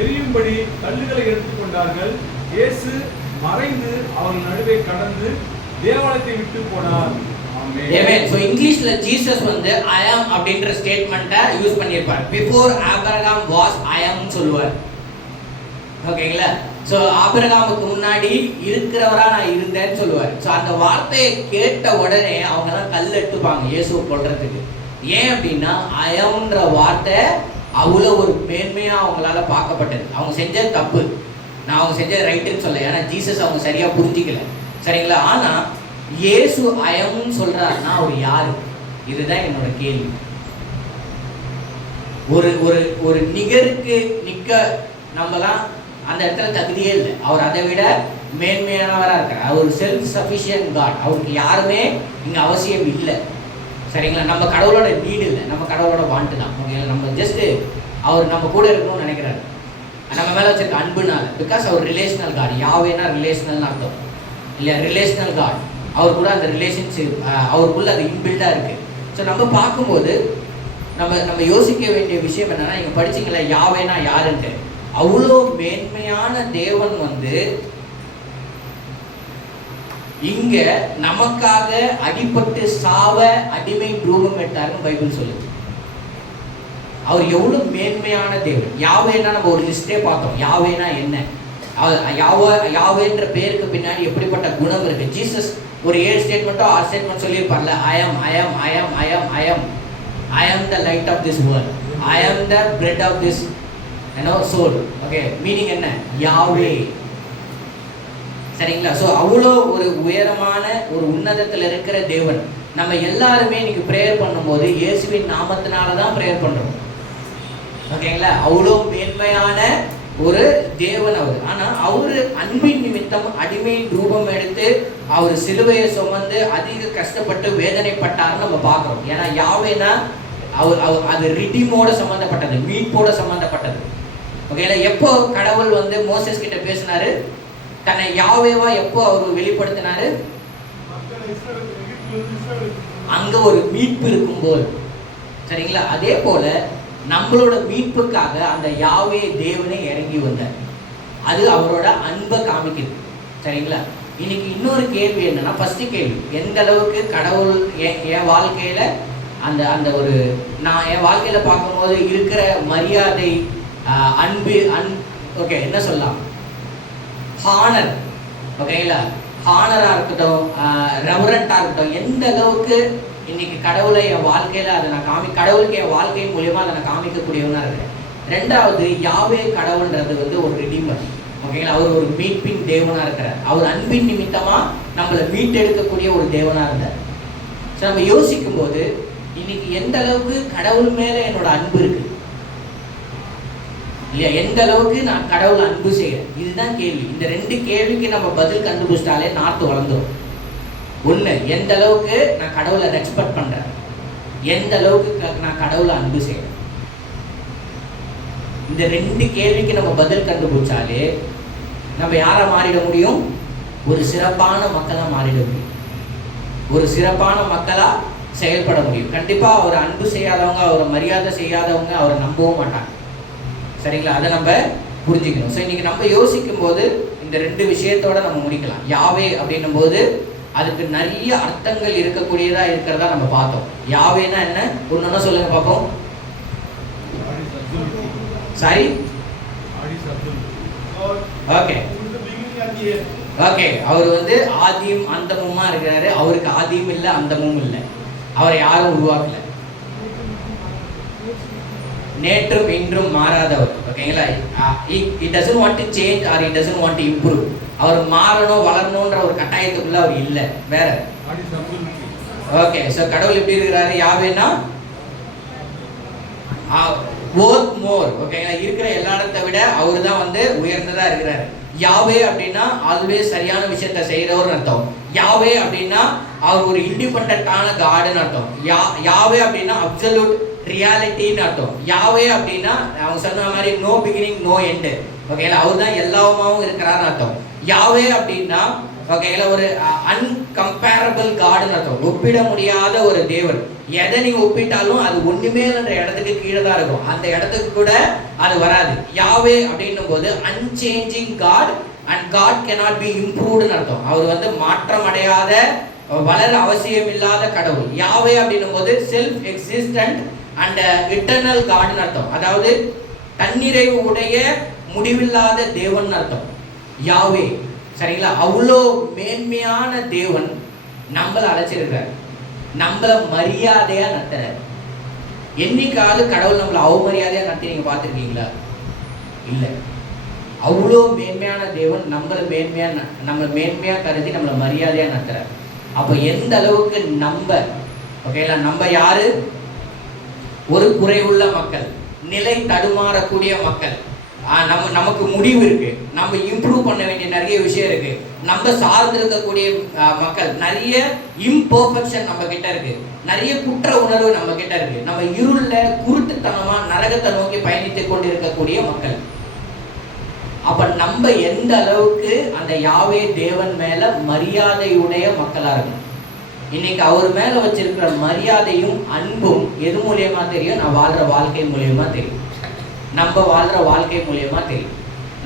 எரியும்படி கல்லுகளை எடுத்துக்கொண்டார்கள். இயேசு மறைந்து அவர்கள் நடுவே கடந்து தேவாலயத்தை விட்டு போனார். ஆமென். சோ இங்கிலீஷ்ல ஜீசஸ் வந்து I am அப்படிங்கற ஸ்டேட்மென்ட்ட யூஸ் பண்ணிருப்பார். Before Abraham was I am சொல்லுவார். ஓகேங்களா? சோ ஆபிரகாமுக்கு முன்னாடி இருக்கிறவரா நான் இருந்தேன்னு சொல்லுவார். சோ அந்த வார்த்தையை கேட்ட உடனே அவங்க எல்லாம் கல் எடுத்துப்பாங்க இயேசுவை கொல்றதுக்கு. ஏன் அப்படின்னா I amன்ற வார்த்தை அவ்வளோ ஒரு மேன்மையா அவங்களால பார்க்கப்பட்டது. அவங்க செஞ்சது தப்பு, நான் அவங்க செஞ்சது ரைட்டுன்னு சொல்ல. ஏன்னா ஜீசஸ் அவங்க சரியா புரிஞ்சிக்கல. சரிங்களா? ஆனா இயேசு I am சொல்றாருன்னா அவர் யாரு? இதுதான் என்னோட கேள்வி. ஒரு ஒரு ஒரு நிகருக்கு நிற்க நம்மலாம் அந்த இடத்துல தகுதியே இல்லை. அவர் அதை விட மேன்மையானவராக இருக்கார். அவர் செல்ஃப் சஃபிஷியன்ட் காட். அவருக்கு யாருமே இங்கே அவசியம் இல்லை. சரிங்களா? நம்ம கடவுளோட நீடு இல்லை, நம்ம கடவுளோட வாண்ட்டு தான். ஓகேங்களா? நம்ம ஜஸ்ட்டு அவர் நம்ம கூட இருக்கணும்னு நினைக்கிறாரு, நம்ம மேலே வச்சிருக்க அன்புனால. பிகாஸ் அவர் ரிலேஷனல் காட். யாவேனா ரிலேஷனல்னு அர்த்தம் இல்லையா? Relational God. அவர் கூட அந்த ரிலேஷன்ஷிப் அவருக்குள்ள அது இன்பில்டாக இருக்குது. ஸோ நம்ம பார்க்கும்போது நம்ம யோசிக்க வேண்டிய விஷயம் என்னன்னா, நீங்கள் படிச்சிங்களா யாவேனா யாருன்ட்டு? அவ்வளோ மேன்மையான தேவன் வந்து இங்க நமக்காக அடிபட்டு சாவ அடிமை ரூபம் எடுத்தாருன்னு பைபிள் சொல்லுது. அவர் எவ்வளவு மேன்மையான தேவன். யாவேனா நம்ம ஒரு லிஸ்டே பார்த்தோம். யாவேனா என்ன? யாவேன்ற பேருக்கு பின்னாடி எப்படிப்பட்ட குணம் இருக்கு? ஜீசஸ் ஒரு 7 ஸ்டேட்மெண்ட்டோ 6 statement சொல்லியிருப்பார்ல. I am the light of this world. I am the bread of this soul. Okay, meaning என்ன? யாவே. சரிங்களா? ஸோ அவ்வளோ ஒரு உயரமான ஒரு உன்னதத்தில் இருக்கிற தேவன். நம்ம எல்லாருமே இன்னைக்கு ப்ரேயர் பண்ணும்போது இயேசுவின் நாமத்தினால தான் ப்ரேயர் பண்ணுறோம். ஓகேங்களா? அவ்வளோ மேன்மையான ஒரு தேவன் அவர். ஆனால் அவர் அன்பின் நிமித்தம் அடிமை ரூபம் எடுத்து அவர் சிலுவையை சுமந்து அதிக கஷ்டப்பட்டு வேதனைப்பட்டார்னு நம்ம பார்க்குறோம். ஏன்னா யாவேனா அவர் அது ரிடீமோட சம்மந்தப்பட்டது, மீட்போட சம்மந்தப்பட்டது. ஓகேங்களா? எப்போ கடவுள் வந்து மோசஸ் கிட்ட பேசினாரு, தன்னை யாவேவா எப்போ அவர் வெளிப்படுத்தினாரு? அங்க ஒரு மீட்பு இருக்கும்போது. சரிங்களா? அதே போல நம்மளோட மீட்புக்காக அந்த யாவே தேவனே இறங்கி வந்தார். அது அவரோட அன்பை காமிக்குது. சரிங்களா? இன்னைக்கு இன்னொரு கேள்வி என்னன்னா, ஃபர்ஸ்ட் கேள்வி, எந்த அளவுக்கு கடவுள் என் வாழ்க்கையில அந்த ஒரு நான் என் வாழ்க்கையில பார்க்கும்போது இருக்கிற மரியாதை, அன்பு, ஓகே என்ன சொல்லலாம், ஹானர். ஓகேங்களா? ஹானராக இருக்கட்டும், ரெவரண்டாக இருக்கட்டும், எந்த அளவுக்கு இன்னைக்கு கடவுளை என் வாழ்க்கையில் அதை நான் கடவுளுக்கு என் வாழ்க்கை மூலியமாக அதை நான் காமிக்கக்கூடியவனாக இருக்கிறேன். ரெண்டாவது, யாவே கடவுள்ன்றது வந்து ஒரு ரிடீமர். ஓகேங்களா? அவர் ஒரு மீட்பின் தேவனாக இருக்கிறார். அவர் அன்பின் நிமித்தமாக நம்மளை மீட்டெடுக்கக்கூடிய ஒரு தேவனாக இருந்தார். ஸோ நம்ம யோசிக்கும் போது இன்னைக்கு எந்த அளவுக்கு கடவுள் மேலே என்னோட அன்பு இருக்கு இல்லையா? எந்த அளவுக்கு நான் கடவுள் அன்பு செய்கிறேன், இதுதான் கேள்வி. இந்த 2 கேள்விக்கு நம்ம பதில் கண்டுபிடிச்சிட்டாலே நார்த்து வளர்ந்துடும். ஒன்று, எந்த அளவுக்கு நான் கடவுளை ரெஸ்பெக்ட் பண்ணுறேன், எந்த அளவுக்கு நான் கடவுளை அன்பு செய்கிறேன். இந்த 2 கேள்விக்கு நம்ம பதில் கண்டுபிடிச்சாலே நம்ம யாரை மாறிட முடியும்? ஒரு சிறப்பான மக்களாக மாறிட முடியும். ஒரு சிறப்பான மக்களாக செயல்பட முடியும். கண்டிப்பாக அவரை அன்பு செய்யாதவங்க, அவரை மரியாதை செய்யாதவங்க அவரை நம்பவும் மாட்டாங்க. சரிங்களா? அதை நம்ம புரிஞ்சுக்கணும். ஸோ இன்னைக்கு நம்ம யோசிக்கும் போது இந்த 2 விஷயத்தோட நம்ம முடிக்கலாம். யாவே அப்படின்னும் போது அதுக்கு நிறைய அர்த்தங்கள் இருக்கக்கூடியதா இருக்கிறதா நம்ம பார்த்தோம். யாவேனா என்ன? ஒன்னொன்னு சொல்லுங்க பார்ப்போம். Sorry, okay okay. அவர் வந்து ஆதியும் அந்தமுமா இருக்கிறாரு. அவருக்கு ஆதியும் இல்லை, அந்தமும் இல்லை. அவரை யாரும் உருவாக்கல. நேற்றும் இன்றும் மாறாதவர். ஓகேங்களா? he doesn't want to change or he doesn't want to improve. அவர் மாறணும் வளரணும்ன்ற ஒரு கட்டாயத்துக்குள்ள அவர் இல்லை. வேற ஓகே. ஸோ கடவுள் எப்படி இருக்கிறாரு? யாவேனா worth more. ஓகேங்களா? இருக்கிற எல்லா இடத்தை விட அவர் தான் வந்து உயர்ந்ததா இருக்கிறாரு. யாவே அப்படின்னா ஆல்வேஸ் சரியான விஷயத்த செய்யறவர்னு அர்த்தம். யாவே அப்படின்னா அவர் ஒரு இண்டிபெண்டான காடுன்னு அர்த்தம். யாவே அப்படின்னா அப்சல்யூட் ரியாலிட்டின்னு அர்த்தம். யாவே அப்படின்னா அவங்க சொன்ன மாதிரி நோ பிகினிங் நோ எண்டு. ஓகேங்களா? அவர் தான் எல்லாமாவும் இருக்கிறாருன்னு அர்த்தம். யாவே அப்படின்னா ஓகேங்களா ஒரு அன்கம்பேரபிள் காடுன்னு அர்த்தம். ஒப்பிட முடியாத ஒரு தேவன். எதை நீங்க ஒப்பிட்டாலும் அது ஒண்ணுமே இல்லைன்ற இடத்துக்கு கீழே தான் இருக்கும். அந்த இடத்துக்கு கூட அது வராது. யாவே அப்படின்னும் போது unchanging God and God cannot be improved அர்த்தம். அவர் வந்து மாற்றம் அடையாத, வளர அவசியம் இல்லாத கடவுள். யாவே அப்படின்னும் போது செல்ஃப் எக்ஸிஸ்டன்ட் அண்ட் இட்டர்னல் காட்னு அர்த்தம். அதாவது தன்னிறைவு உடைய முடிவில்லாத தேவன் அர்த்தம் யாவே. சரிங்களா? அவ்வளோ மேன்மையான தேவன் நம்மளை அழைச்சிருக்கிறார், நம்மளை மரியாதையா நடத்துறார். என்னைக்காவது கடவுள் நம்மளை அவமரியாதையா நடத்தி நீங்க பார்த்துருக்கீங்களா? இல்லை. அவ்வளோ மேன்மையான தேவன் நம்மளை மேன்மையா கருதி நம்மளை மரியாதையா நடத்துறார். அப்போ எந்த அளவுக்கு நம்ம ஓகேங்களா, நம்ம யாரு? ஒரு குறைவுள்ள மக்கள். நிலை தடுமாறக்கூடிய மக்கள். நமக்கு முடிவு இருக்கு, நம்ம இம்ப்ரூவ் பண்ண வேண்டிய நிறைய விஷயம் இருக்கு, நம்ம சார்ந்து இருக்கக்கூடிய மக்கள், நிறைய இம்பர்ஃபெக்ஷன் நம்ம கிட்ட இருக்கு, நிறைய குற்ற உணர்வு நம்ம கிட்ட இருக்கு, நம்ம இருள குருட்டுத்தனமா நரகத்தை நோக்கி பயணித்துக் கொண்டு இருக்கக்கூடிய மக்கள். அப்ப நம்ம எந்த அளவுக்கு அந்த யாவே தேவன் மேல மரியாதையுடைய மக்களா இருக்கணும். இன்னைக்கு அவர் மேல வச்சிருக்கிற மரியாதையும் அன்பும் எது மூலியமா தெரியும்? நான் வாழ்ற வாழ்க்கை மூலியமா தெரியும். நம்ம வாழ்ற வாழ்க்கை மூலியமா தெரியும்.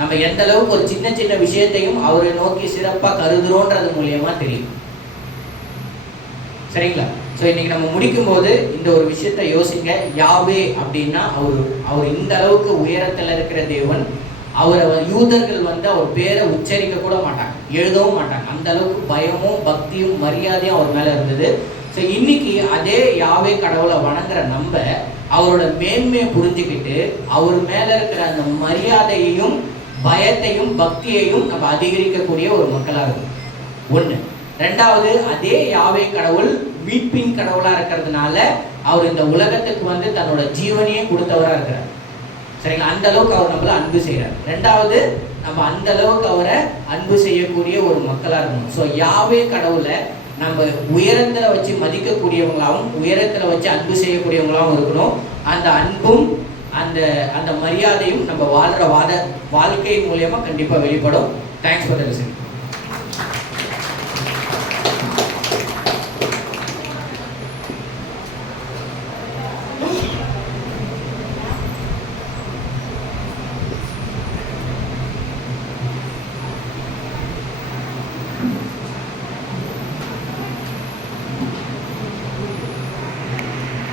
நம்ம எந்த அளவுக்கு ஒரு சின்ன சின்ன விஷயத்தையும் அவரை நோக்கி சிறப்பா கருதுறோன்றது மூலியமா தெரியும். சரிங்களா? ஸோ இன்னைக்கு நம்ம முடிக்கும் போது இந்த ஒரு விஷயத்த யோசிங்க. யாவே அப்படின்னா அவர் இந்த அளவுக்கு உயரத்தில் இருக்கிற தேவன். அவரை யூதர்கள் அவர் பேரை உச்சரிக்க கூட மாட்டாங்க, எழுதவும் மாட்டாங்க. அந்த அளவுக்கு பயமும் பக்தியும் மரியாதையும் அவர் மேல இருந்தது. ஸோ இன்னைக்கு அதே யாவே கடவுளை வணங்குற நம்ம அவரோட மேன்மையை புரிஞ்சுக்கிட்டு அவர் மேல இருக்கிற அந்த மரியாதையையும் பயத்தையும் பக்தியையும் நம்ம அதிகரிக்கக்கூடிய ஒரு மக்களா இருக்கும். ஒண்ணு. ரெண்டாவது, அதே யாவே கடவுள் மீட்பின் கடவுளா இருக்கிறதுனால அவர் இந்த உலகத்துக்கு தன்னோட ஜீவனையே கொடுத்தவரா இருக்கிறார். சரிங்களா? அந்த அளவுக்கு அவர் நம்மள அன்பு செய்யறார். ரெண்டாவது, நம்ம அந்த அளவுக்கு அவரை அன்பு செய்யக்கூடிய ஒரு மக்களா இருக்கணும். ஸோ யாவே கடவுளை நம்ம உயரத்துல வச்சு மதிக்கக்கூடியவங்களாகவும் உயரத்துல வச்சு அன்பு செய்யக்கூடியவங்களாகவும் இருக்கணும். அந்த அன்பும் அந்த மரியாதையும் நம்ம வாழ்ற வாழ்க்கை மூலியமா கண்டிப்பா வெளிப்படும். Thanks for the listening.